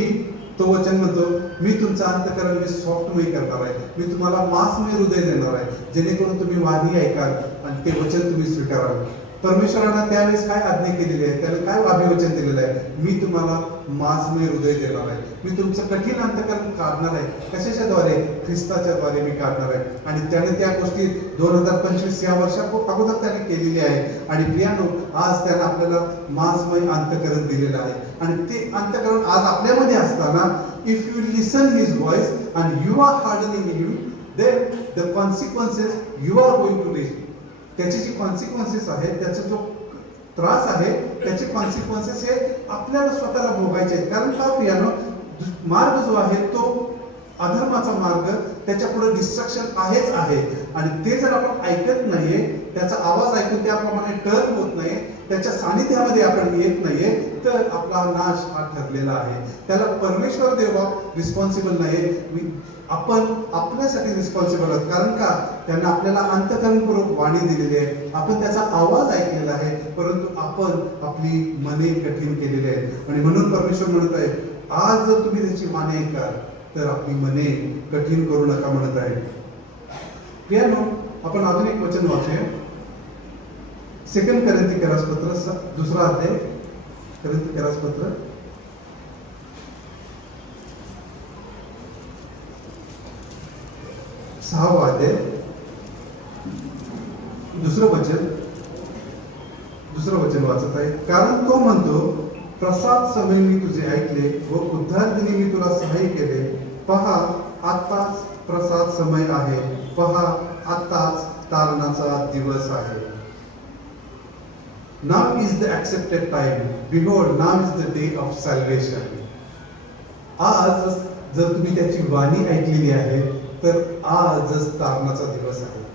तो वचन म्हणतो, मी तुमचं अंतःकरण मी सॉफ्टमय करणार आहे, मी तुम्हाला मांसमय हृदय देणार आहे, जेणेकरून तुम्ही वाणी ऐकाल आणि ते वचन तुम्ही स्वीकाराल. परमेश्वरानं त्यावेळेस काय आज्ञा केलेली आहे? त्याने काय अभिवचन दिलेलं आहे? मी तुम्हाला मांसमय हृदय देणार आहे, मी तुमचं कठीण अंतःकरण काढणार आहे. कशाच्याद्वारे? ख्रिस्ताच्या द्वारे मी काढणार आहे. आणि त्याने त्या गोष्टी 2025 या वर्षा अगोदर त्याने केलेली आहे. आणि प्रियानो, आज त्याने आपल्याला मांसमय अंतःकरण दिलेलं आहे. आणि ते अंतःकरण आज आपल्यामध्ये असताना, if you listen his voice and you are hardening him, then the consequences you are going to face. त्याची जी कॉन्सिक्वेन्सेस आहेत, त्याचा जो त्रास आहे, त्याचे कॉन्सिक्वेन्सेस हे आपल्याला स्वतःला भोगायचे आहेत. कारण का प्रियानो? मार्ग जो आहे तो अधर्माचा मार्ग, त्याच्या पुढे डिस्ट्रक्शन आहेच आहे. आणि ते जर आपण ऐकत नाहीये, त्याचा आवाज ऐकून त्याप्रमाणे टर्न होत नाही, त्याच्या सानिध्यामध्ये आपण येत नाहीये, तर आपला नाश हा ठरलेला आहे. त्याला परमेश्वर देवा रिस्पॉन्सिबल नाही, आपण आपल्यासाठी रिस्पॉन्सिबल आहोत. कारण का? त्यांना आपल्याला अंतःकरणपूर्वक वाणी दिलेली आहे, आपण त्याचा आवाज ऐकलेला आहे, परंतु आपण आपली मने कठीण केलेली आहेत. आणि म्हणून परमेश्वर म्हणत आहे, आज जर तुम्ही त्याची वाणी ऐकाल तर आपली मने कठीण करू नका म्हणत आहे. प्रियानो, आपण अजून एक वचन वाचूया. 2 कोरिन्थियस पत्र 2 अध्याय, कोरिन्थियस पत्र 6 अध्याय, दुसरं वचन वाचत आहे. कारण तो म्हणतो, प्रसाद समय मी तुझे ऐकले व उद्धार दिनी मी तुला सहाय्य केले. पहा, आत्ताच प्रसाद समय आहे, पहा आत्ताच तारणाचा दिवस आहे. Now is the accepted time. Behold, now is the day of salvation. आज जर तुम्ही त्याची वाणी ऐकलेली आहे, तर आजच तारणाचा दिवस आहे,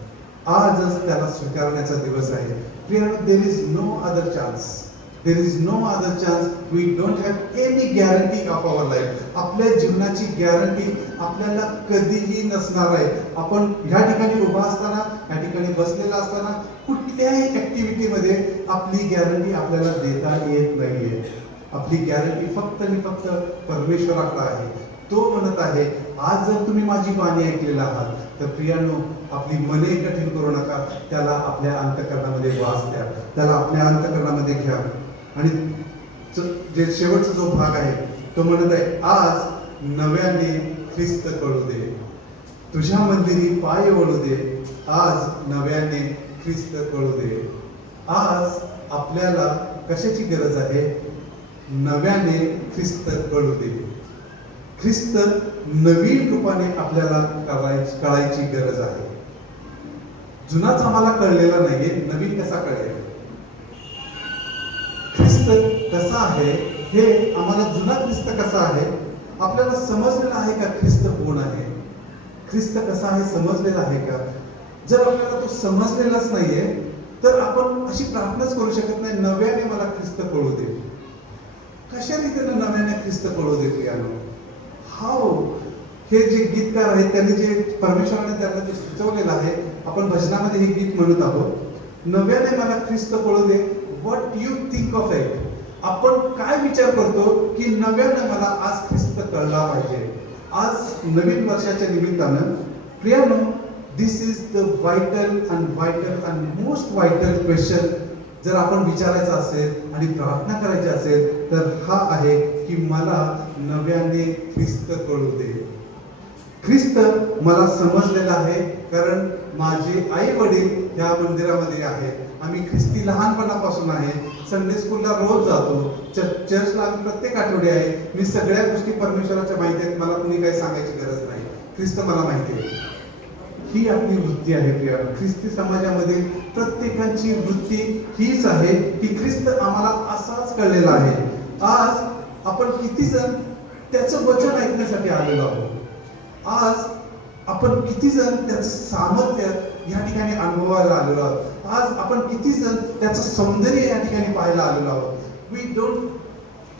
आजच त्याला स्वीकारण्याचा दिवस आहे. There is no other chance. There is no other chance. We don't have any guarantee of our life. आपल्या जीवनाची गॅरंटी आपल्याला कधीही नसणार आहे. आपण ह्या ठिकाणी उभा असताना, ह्या ठिकाणी बसलेला असताना, कुठल्याही ऍक्टिव्हिटीमध्ये आपली गॅरंटी आपल्याला देता येत नाहीये. आपली गॅरंटी फक्त आणि फक्त परमेश्वराकडे आहे. तो म्हणत आहे, आज जर तुम्ही माझी वाणी ऐकलेला आहात, तर प्रियानो, आपली मने कठीण करू नका, त्याला आपल्या अंतःकरणामध्ये वास द्या, त्याला आपल्या अंतःकरणामध्ये घ्या. आणि जे शेवटचा जो भाग आहे, तो म्हणत आहे, आज नव्याने ख्रिस्त कळू दे, तुझ्या मंदिरी पाय वळू दे, आज नव्याने ख्रिस्त कळू दे. आज आपल्याला कशाची गरज आहे? नव्याने ख्रिस्त कळू दे. ख्रिस्त नवीन रूपाने आपल्याला कळायची गरज आहे. जुनाच आम्हाला कळलेला नाहीये, नवीन कसा कळेल? ख्रिस्त कसा आहे हे आम्हाला, जुना ख्रिस्त कसा आहे आपल्याला समजलेला आहे का? ख्रिस्त कोण आहे? ख्रिस्त कसा आहे समजलेला आहे का? जर आपल्याला तो समजलेलाच नाहीये, तर आपण अशी प्रार्थनाच करू शकत नाही, नव्याने मला ख्रिस्त कळू दे. कशा रीतीने नव्याने ख्रिस्त कळू दे प्रियानो. हाव हे जे गीतकार आहेत त्यांनी जे परमेश्वराने त्यांना जे सुचवलेलं आहे, आपण भजनामध्ये हे गीत म्हणत आहोत. नव्याने मला ख्रिस्त कळू दे. What you think of it. आपण काय विचार करतो की नव्याने मला आज ख्रिस्त कळला पाहिजे. आज नवीन वर्षाच्या निमित्तानं प्रियानो, this is the vital and most vital question जर आपण विचारायचं असेल आणि प्रार्थना करायची असेल तर हा आहे की मला नव्याने ख्रिस्त कळू दे. ख्रिस्त मला समजलेला आहे कारण माझे आई वडील या मंदिरामध्ये आहेत. आम्ही ख्रिस्ती लहानपणापासून आहे. संडे स्कूलला रोज जातो. चर्चला आम्ही प्रत्येक आठवडे आहे. मी सगळ्या गोष्टी परमेश्वराच्या माहिती आहेत. मला कुणी काही सांगायची गरज नाही. ख्रिस्त मला माहिती आहे. ही आपली वृत्ती आहे प्रिया. ख्रिस्ती समाजामध्ये प्रत्येकाची वृत्ती हीच आहे की ख्रिस्त आम्हाला असाच कळलेला आहे. आज आपण किती जण त्याचं वचन ऐकण्यासाठी आलेलो आहोत. आज आपण किती जण त्याचं सामर्थ्य या ठिकाणी अनुभवायला आलेलो आहोत. आज आपण किती जण त्याचं सौंदर्य या ठिकाणी पाहायला आलेलो आहोत. We don't.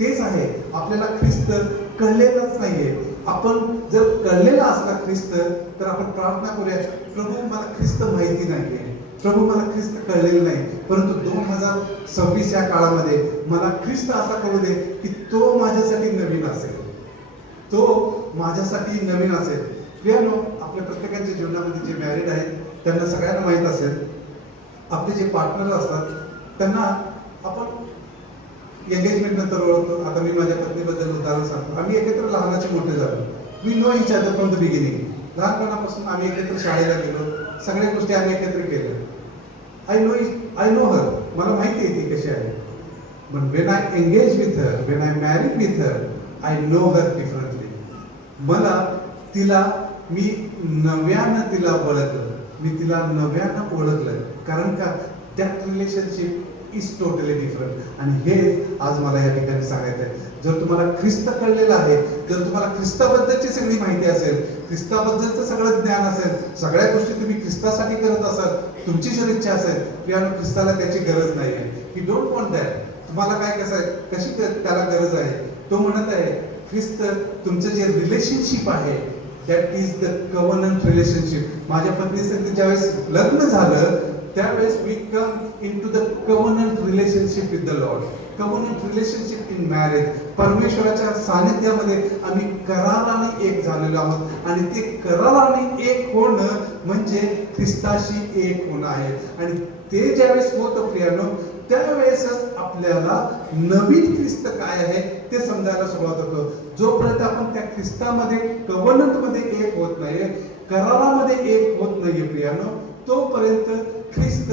तेच आहे, आपल्याला ख्रिस्त कळलेलाच नाहीये. आपण जर कळलेला असला ख्रिस्त तर आपण प्रार्थना करूया, प्रभू मला ख्रिस्त माहिती नाहीये, प्रभू मला ख्रिस्त कळलेलं नाही, परंतु 2026 या काळामध्ये मला ख्रिस्त असा कळू दे की तो माझ्यासाठी नवीन असेल, तो माझ्यासाठी नवीन असेल. प्रियानो, आपल्या प्रत्येकाच्या जीवनामध्ये जे मॅरिड आहेत त्यांना सगळ्यांना माहीत असेल, आपले जे पार्टनर असतात त्यांना आपण एंगेजमेंट नंतर ओळखतो. आता मी माझ्या पत्नीबद्दल उदाहरण सांगतो. आम्ही एकत्र लहानाचे मोठे झालो. We know each other from the beginning. लहानपणापासून आम्ही एकत्र शाळेला गेलो. सगळ्या गोष्टी आम्ही एकत्र केल्या. आय नो हर. मला माहिती आहे ती कशी आहे. पण when I engage with her, when I married with her, I know her differently. मला तिला मी नव्यानं तिला ओळखलं. मी तिला नव्यानं ओळखलं. कारण का that relationship is totally different. आणि हे आज मला या ठिकाणी सांगायचं आहे. जर तुम्हाला ख्रिस्त कळलेला आहे, जर तुम्हाला ख्रिस्ताबद्दलची सगळी माहिती असेल, ख्रिस्ताबद्दलचं सगळं ज्ञान असेल, सगळ्या गोष्टी तुम्ही ख्रिस्तासाठी करत असाल, तुमची जर इच्छा असेल, प्रियानो, ख्रिस्ताला त्याची गरज नाही आहे. ही डोंट वॉन्ट दॅट. तुम्हाला काय कसं आहे, कशी त्याला गरज आहे. तो म्हणत आहे ख्रिस्त तुमचं जे रिलेशनशिप आहे that is the covenant relationship. माझ्या पत्नीसंग ज्यावेळेस लग्न झालं त्यावेळेस we come in to the covenant relationship with the Lord. Covenant relationship in marriage. परमेश्वराच्या सानिध्यामध्ये आम्ही कराराने एक झालेलो आहोत. आणि ते कराराने एक होणं म्हणजे ख्रिस्ताशी एक होणं आहे. आणि ते ज्यावेळेस होतं प्रियानो, त्यावेळेसच आपल्याला नवीन ख्रिस्त काय आहे ते समजायला सुरुवात होतो. जोपर्यंत आपण त्या ख्रिस्तामध्ये कव्हनंट मध्ये एक होत नाहीये, करारामध्ये एक होत नाहीये प्रियानो, तोपर्यंत ख्रिस्त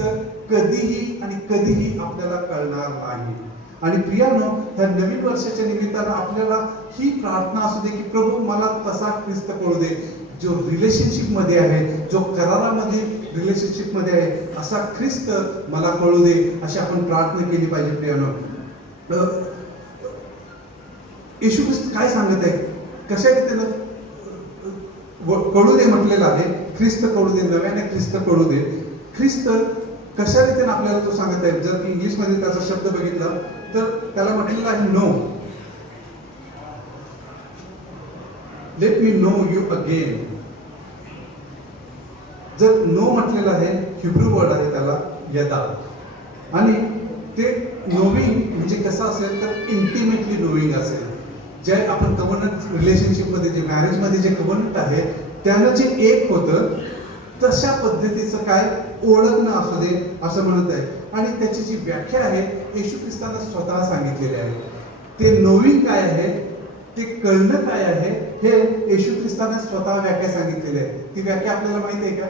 कधीही आणि कधीही आपल्याला कळणार नाही. आणि प्रियानो, ह्या नवीन वर्षाच्या निमित्तानं आपल्याला ही प्रार्थना असू दे की प्रभू मला तसा ख्रिस्त कळू दे जो रिलेशनशिप मध्ये आहे, जो करारामध्ये रिलेशनशिप मध्ये आहे, असा ख्रिस्त मला कळू दे, अशी आपण प्रार्थना केली पाहिजे प्रियानो. येशू ख्रिस्त काय सांगत आहे, कशा रीतीनं कळू दे म्हटलेलं आहे. ख्रिस्त कळू दे, नव्याने ख्रिस्त कळू दे. ख्रिस्त कशा रीतीने आपल्याला तो सांगत आहे. जर इंग्लिश मध्ये त्याचा शब्द बघितला तर त्याला म्हटलेलं आहे no. Let me know you again. जर नो म्हटलेलं आहे, हिब्रू वर्ड आहे त्याला यदा. आणि ते नोविंग म्हणजे कसं असेल तर इंटिमेटली नोविंग असेल. जे आपण कव्हनंट रिलेशनशिप मध्ये, जे मॅरेज मध्ये जे कव्हनंट आहे त्यानं जे एक होतं तशा पद्धतीचं काय ओळखणं असू दे असं म्हणत आहे. आणि त्याची जी व्याख्या आहे येशू ख्रिस्तानं स्वतः सांगितलेली आहे. ते नोविंग काय आहे, ते कळणं काय आहे, हे येशू ख्रिस्तानं स्वतः व्याख्या सांगितलेली आहे. ती व्याख्या आपल्याला माहिती आहे का?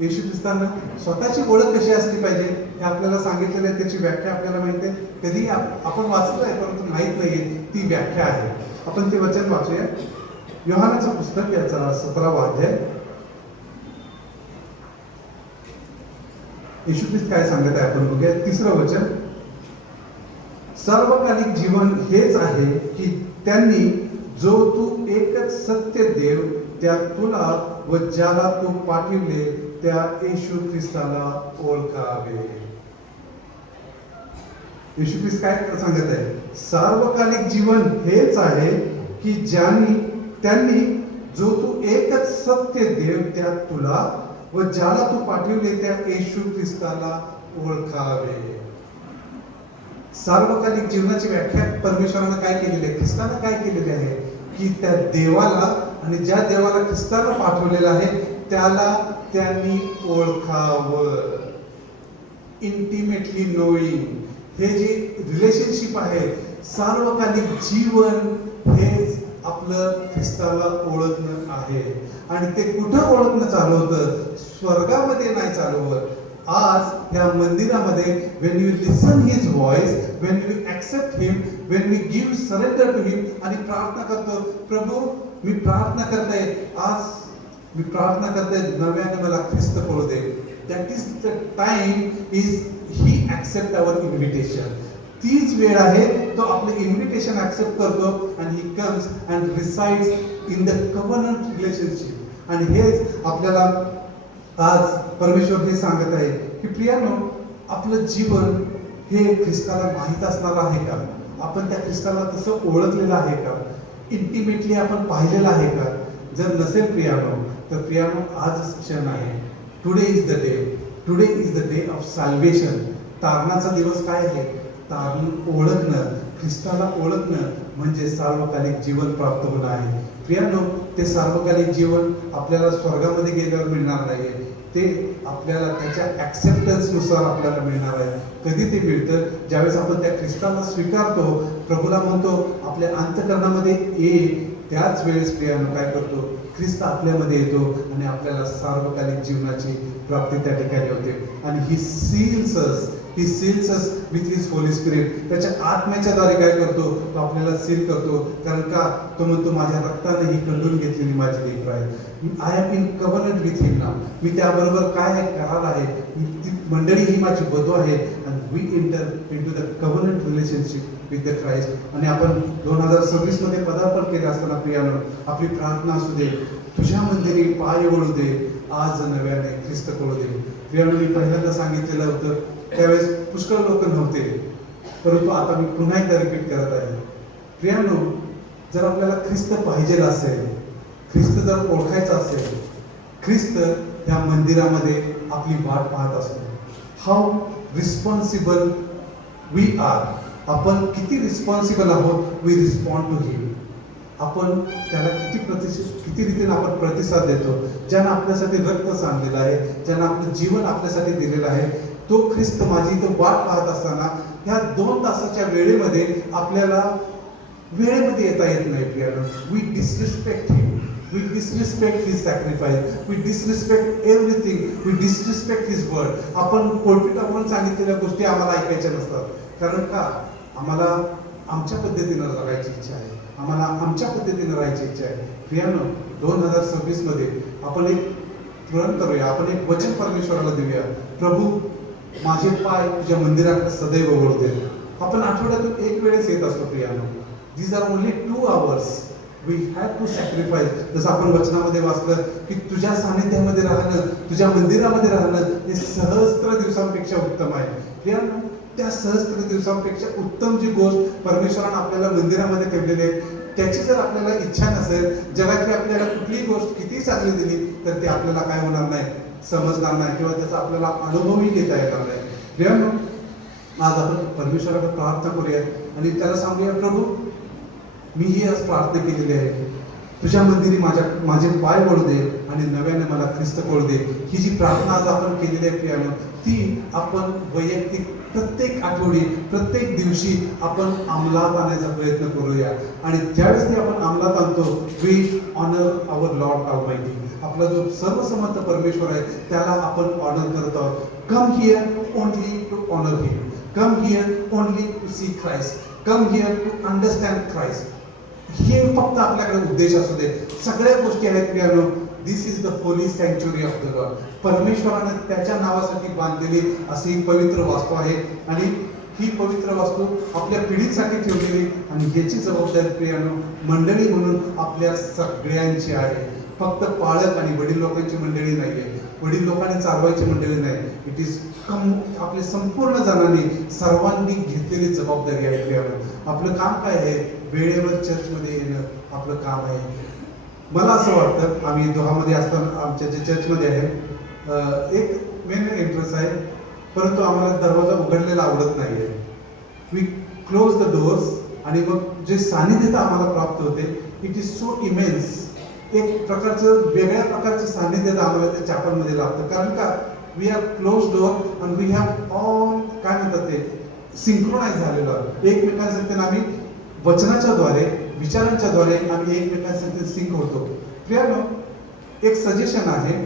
येशू ख्रिस्तानं स्वतःची ओळख कशी असली पाहिजे हे आपल्याला सांगितलेलं आहे. त्याची व्याख्या आपल्याला माहिती आहे. कधी आपण वाचलं आहे परंतु माहित नाहीये ती व्याख्या आहे. आपण ते वचन वाचूया. योहानाचं पुस्तक याचा 17वा अध्याय. येशू ख्रिस्त काय सांगत आहे आपण बघूया. 3रं वचन. सर्वकालिक जीवन हेच आहे की त्यांनी जो तू एकच सत्य देव त्या तुला व ज्याला तू पाठविले त्या येशू ख्रिस्ताला ओळखावे. येशू ख्रिस्त काय सांगत आहे? सार्वकालिक जीवन हेच आहे की त्यांनी जो तू एकच सत्य देव त्यात तुला व ज्याला तू पाठवले त्या येशू ख्रिस्ताला ओळखावे. सार्वकालिक जीवनाची व्याख्या परमेश्वरानं काय केलेली आहे? ख्रिस्तानं काय केलेली आहे? की त्या देवाला आणि ज्या देवाला ख्रिस्ताला पाठवलेलं आहे त्याला त्यांनी ओळखावं. इंटिमेटली नोईंग, हे जे रिलेशनशिप आहे, सार्वकालिक जीवन हे आपलं ख्रिस्ताला ओळखणं आहे. आणि ते कुठं ओळखणं चालू होतं? स्वर्गामध्ये नाही चालू होत. आज ह्या मंदिरामध्ये when you listen his voice, when you accept him, when we give surrender to him आणि प्रार्थना करतो, प्रभू मी प्रार्थना करते, आज मी प्रार्थना करते नव्याने मला ख्रिस्त कळू दे. That is the time is he accept our invitation. तीच वेळ आहे तो आपलं इन्व्हिटेशन ऍक्सेप्ट करतो आणि he comes and resides in the covenant relationship. आणि हेच आपल्याला आज परमेश्वर हे सांगत आहे की प्रियानो, आपलं जीवन हे ख्रिस्ताला माहीत असणार आहे का? आपण त्या ख्रिस्ताला तसं ओळखलेलं आहे का? इंटिमेटली आपण पाहिलेलं आहे का? जर नसेल प्रियानो, तर प्रियानो आजच क्षण आहे. Today is the day. Today is the day of salvation. तारणाचा दिवस काय आहे? तारण ओळखणं, ख्रिस्ताला ओळखणं म्हणजे सार्वकालिक जीवन प्राप्त होणं आहे. प्रियानो, ते सार्वकालिक जीवन आपल्याला स्वर्गामध्ये गेल्यावर मिळणार नाहीये. ते आपल्याला त्याच्या ऍक्सेप्टन्स नुसार आपल्याला मिळणार आहे. कधी ते मिळतं? ज्यावेळेस आपण त्या ख्रिस्ताला स्वीकारतो, प्रभूला म्हणतो आपल्या अंतःकरणामध्ये ये, त्याच वेळेस प्रियानो काय करतो? ख्रिस्त आपल्यामध्ये येतो आणि आपल्याला सार्वकालिक जीवनाची प्राप्ती त्या ठिकाणी होते. आणि he seals us with his holy spirit. त्याच्या आत्म्याच्या द्वारे काय करतो? तो आपल्याला सील करतो. कारण का? तो म्हणतो माझ्या रक्ताने ही खंडून घेतलेली माझी लेकरं आहे. I am in covenant with him now. मी त्याबरोबर काय आहे? करार आहे. ती मंडळी ही माझी वधू आहे. And we enter into the covenant relationship with the Christ. आणि आपण 2026 मध्ये पदार्पण केले असताना प्रियानो, आपली प्रार्थना असू दे, तुझ्या मंदिरी पाय वळू दे, आज नव्याने ख्रिस्त कळू दे. प्रियानो, मी पहिल्यांदा सांगितलेलं होतं त्यावेळेस पुष्कळ लोक नव्हते, परंतु आता मी पुन्हा एकदा रिपीट करत आहे. प्रियानो, जर आपल्याला ख्रिस्त पाहिजे असेल, ख्रिस्त जर ओळखायचा असेल, ख्रिस्त ह्या मंदिरामध्ये आपली वाट पाहत असतो. How responsible we are. आपण किती रिस्पॉन्सिबल आहोत? We respond to him. आपण त्याला किती रीतीने आपण प्रतिसाद देतो. ज्यानं आपल्यासाठी रक्त सांडलेलं आहे, ज्यानं आपलं जीवन आपल्यासाठी दिलेलं आहे, तो ख्रिस्त माझी इथं वाट पाहत असताना ह्या 2 तासाच्या वेळेमध्ये आपल्याला वेळेमध्ये येता येत नाही. प्रियानो, we disrespect him. We disrespect his sacrifice. We disrespect everything. We disrespect his word. आपण पोलपिटावरून सांगितलेल्या गोष्टी आम्हाला ऐकायच्या नसतात. कारण का? आम्हाला आमच्या पद्धतीनं जगायची इच्छा आहे. आम्हाला आमच्या पद्धतीनं राहायची इच्छा आहे. प्रियानो, 2026 मध्ये आपण एक प्रण करूया. आपण एक वचन परमेश्वराला देऊया. प्रभू, माझे पाय तुझ्या मंदिराकडे सदैव वळू दे. आपण आठवड्यातून एक वेळेस येत असतो प्रियानो. These are only 2 hours. We have to sacrifice. जसं आपण वचनामध्ये वाचलं की तुझ्या सानिध्यामध्ये राहणं, तुझ्या मंदिरामध्ये राहणं हे सहस्त्र दिवसांपेक्षा उत्तम आहे. प्रियानो, त्या सहस्त्र दिवसांपेक्षा उत्तम जी गोष्ट परमेश्वराने आपल्याला मंदिरामध्ये ठेवलेली आहे, त्याची जर आपल्याला इच्छा नसेल, जगातली आपल्याला कुठलीही गोष्ट किती चांगली दिली तर ते आपल्याला काय होणार नाही, समजणार नाही, किंवा त्याचा आपल्याला अनुभवही घेता येणार नाही. प्रियानो, आज आपण परमेश्वराकडे प्रार्थना करूया आणि त्याला सांगूया, प्रभू, मी ही आज प्रार्थना केलेली आहे, तुझ्या मंदिरी माझे पाय वळू दे आणि नव्याने मला ख्रिस्त कळू दे. ही जी प्रार्थना आज आपण केलेली आहे प्रियानो, ती आपण वैयक्तिक प्रत्येक आठवडी, प्रत्येक दिवशी आपण अंमलात आणण्याचा प्रयत्न करूया. आणि ज्यावेळेस ती आपण अंमलात आणतो, we honour our Lord Almighty. आपला जो सर्वसमर्थ परमेश्वर आहे त्याला आपण ऑनर करत आहोत. Come here only to honour him. Come here only to see Christ. Come here to understand Christ. हे फक्त आपल्याकडे उद्देश असू दे. सगळ्या गोष्टी आहेत प्रियानो. This is the holy sanctuary of the lord. परमेश्वराने त्याच्या नावासाठी बांधलेली अशी ही पवित्र वास्तू आहे आणि ही पवित्र वास्तू आपल्या पिढीसाठी ठेवलेली, आणि ह्याची जबाबदारी प्रियानो मंडळी म्हणून आपल्या सगळ्यांची आहे. फक्त पालक आणि वडील लोकांची मंडळी नाहीये. वडील लोकांनी चालवायची मंडळी नाही. इट इज आपले संपूर्ण जणांनी सर्वांनी घेतलेली जबाबदारी आहे प्रियानो. आपलं काम काय आहे? वेळेवर चर्चमध्ये येणं आपलं काम आहे. मला असं वाटतं आम्ही दोहामध्ये असताना आमच्या जे चर्चमध्ये आहे एक मेन इंटरेस्ट आहे, परंतु आम्हाला दरवाजा उघडलेला आवडत नाही आहे. वी क्लोज द डोअर्स आणि मग जे सानिध्यता आम्हाला प्राप्त होते इट इज सो इमेन्स. एक प्रकारचं वेगळ्या प्रकारचं सानिध्यता आम्हाला त्या चॅपलमध्ये लागतं. कारण का? We have close door and we have all काय म्हणतात ते सिंक्रोनाइज झालेलं आहे. एकमेकांसाठी आम्ही वचनाच्या द्वारे विचारांच्या द्वारे आम्ही एकमेकांसाठी सिंक होतो. प्रियानो, एक सजेशन आहे.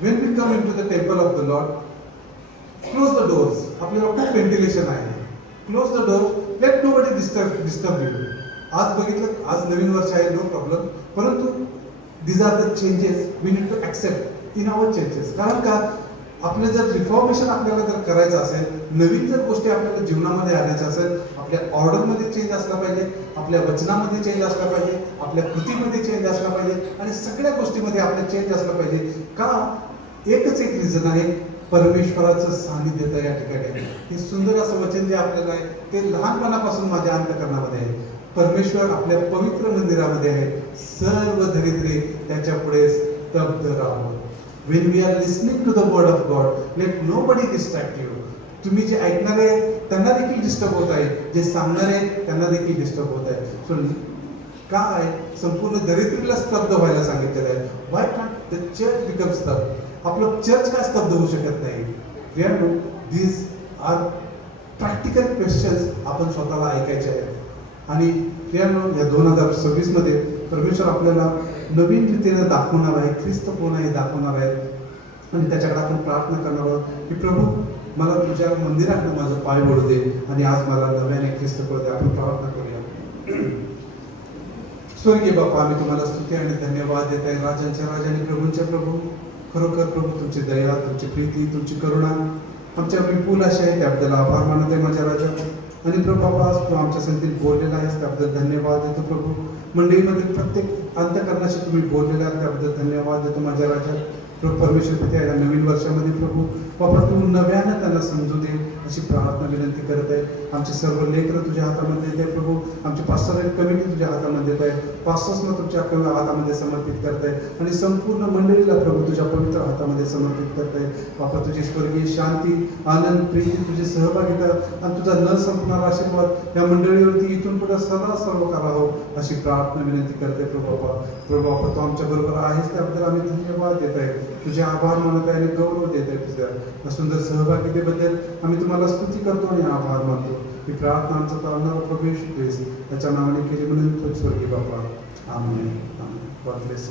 when we come into the temple of the Lord, close the doors. आपल्याला खूप व्हेंटिलेशन आहे. close the door, let nobody disturb you. आज बघितलं, आज नवीन वर्ष आहे, नो प्रॉब्लेम, परंतु these are the changes we need to accept in our churches. कारण का? आपलं जर रिफॉर्मेशन आपल्याला जर करायचं असेल, नवीन जर गोष्टी आपल्याला जीवनामध्ये आणायच्या असेल, आपल्या ऑर्डरमध्ये चेंज असला पाहिजे, आपल्या वचनामध्ये चेंज असला पाहिजे, आपल्या कृतीमध्ये चेंज असला पाहिजे आणि सगळ्या गोष्टीमध्ये आपलं चेंज असला पाहिजे. का? एकच एक रिझन आहे, परमेश्वराचं सानिध्य या ठिकाणी. हे सुंदर असं वचन जे आपल्याला आहे ते लहानपणापासून माझ्या अंतःकरणामध्ये आहे. परमेश्वर आपल्या पवित्र मंदिरामध्ये आहे. सर्व दरिद्रे त्याच्या पुढे स्तब्ध राहावं. When we are listening to the word of God, let nobody distract you. तुम्ही जे ऐकणारे त्यांना देखील डिस्टर्ब होत आहे, जे सांगणारे त्यांना देखील डिस्टर्ब होत आहे. सो काय? संपूर्ण दरिद्रीला स्तब्ध व्हायला सांगितलेलं आहे. Why can't the church become स्तब्ध? आपलं चर्च का स्तब्ध होऊ शकत नाही? These are practical questions आपण स्वतःला ऐकायचे आहेत. आणि या 2026 मध्ये परमेश्वर आपल्याला नवीन रीतीने दाखवणार आहे, ख्रिस्त कोण आहे दाखवणार आहे आणि त्याच्याकडे आपण प्रार्थना करणार आहोत की प्रभू मला तुझ्या मंदिराकडे माझं पाय ओढू दे आणि आज मला नव्याने ख्रिस्त करू दे. आपण प्रार्थना करूया. स्वर्गीय बाप्पा, आम्ही तुम्हाला स्तुती आणि धन्यवाद देत आहे. राजांच्या राजा आणि प्रभूंच्या प्रभू, खरोखर प्रभू तुमची दया, तुमची प्रीती, तुमची करुणा आमच्या विपुल अशी आहे, त्याबद्दल आभार मानत आहे माझ्या राजा. आणि प्रभू बाबा, तू आमच्या संगतीत बोललेला आहेस त्याबद्दल धन्यवाद देतो प्रभू. मंडळीमध्ये प्रत्येक अंतःकरणाशी तुम्ही बोललेला आहात त्याबद्दल धन्यवाद देतो माझ्या राजा. प्रभू परमेश्वर पित्या, या नवीन वर्षामध्ये प्रभू बाबा तू नव्यानं त्यांना समजू दे अशी प्रार्थना विनंती करत आहे. आमचे सर्व लेकरं तुझ्या हातामध्ये येत आहे प्रभू. आमची पास्टोरल कमिटी तुझ्या हातामध्ये येत आहे. पास्टर्सना तुमच्या हातामध्ये समर्पित करत आहे आणि संपूर्ण मंडळीला प्रभू तुझ्या पवित्र हातामध्ये समर्पित करत आहे. बाबा तुझी स्वर्गीय शांती, आनंद, प्रीती, तुझी सहभागिता आणि तुझा न संपणारा आशीर्वाद या मंडळीवरती इथून पुढे सदा सर्व करावं अशी प्रार्थना विनंती करते प्रभू बाबा. प्रभू बाबा तू आमच्या बरोबर आहेस त्याबद्दल आम्ही धन्यवाद देत आहे, तुझे आभार मानत आहे आणि गौरव देत आहे. तुझ्या सुंदर सहभागितेबद्दल आम्ही तुम्हाला स्तुती करतो आणि आभार मानतो. ही प्रार्थना आमचा करणारा प्रवेश देस त्याच्या नावाने केली म्हणून स्वर्गीय बाबा. आमेन. आमेन. God bless.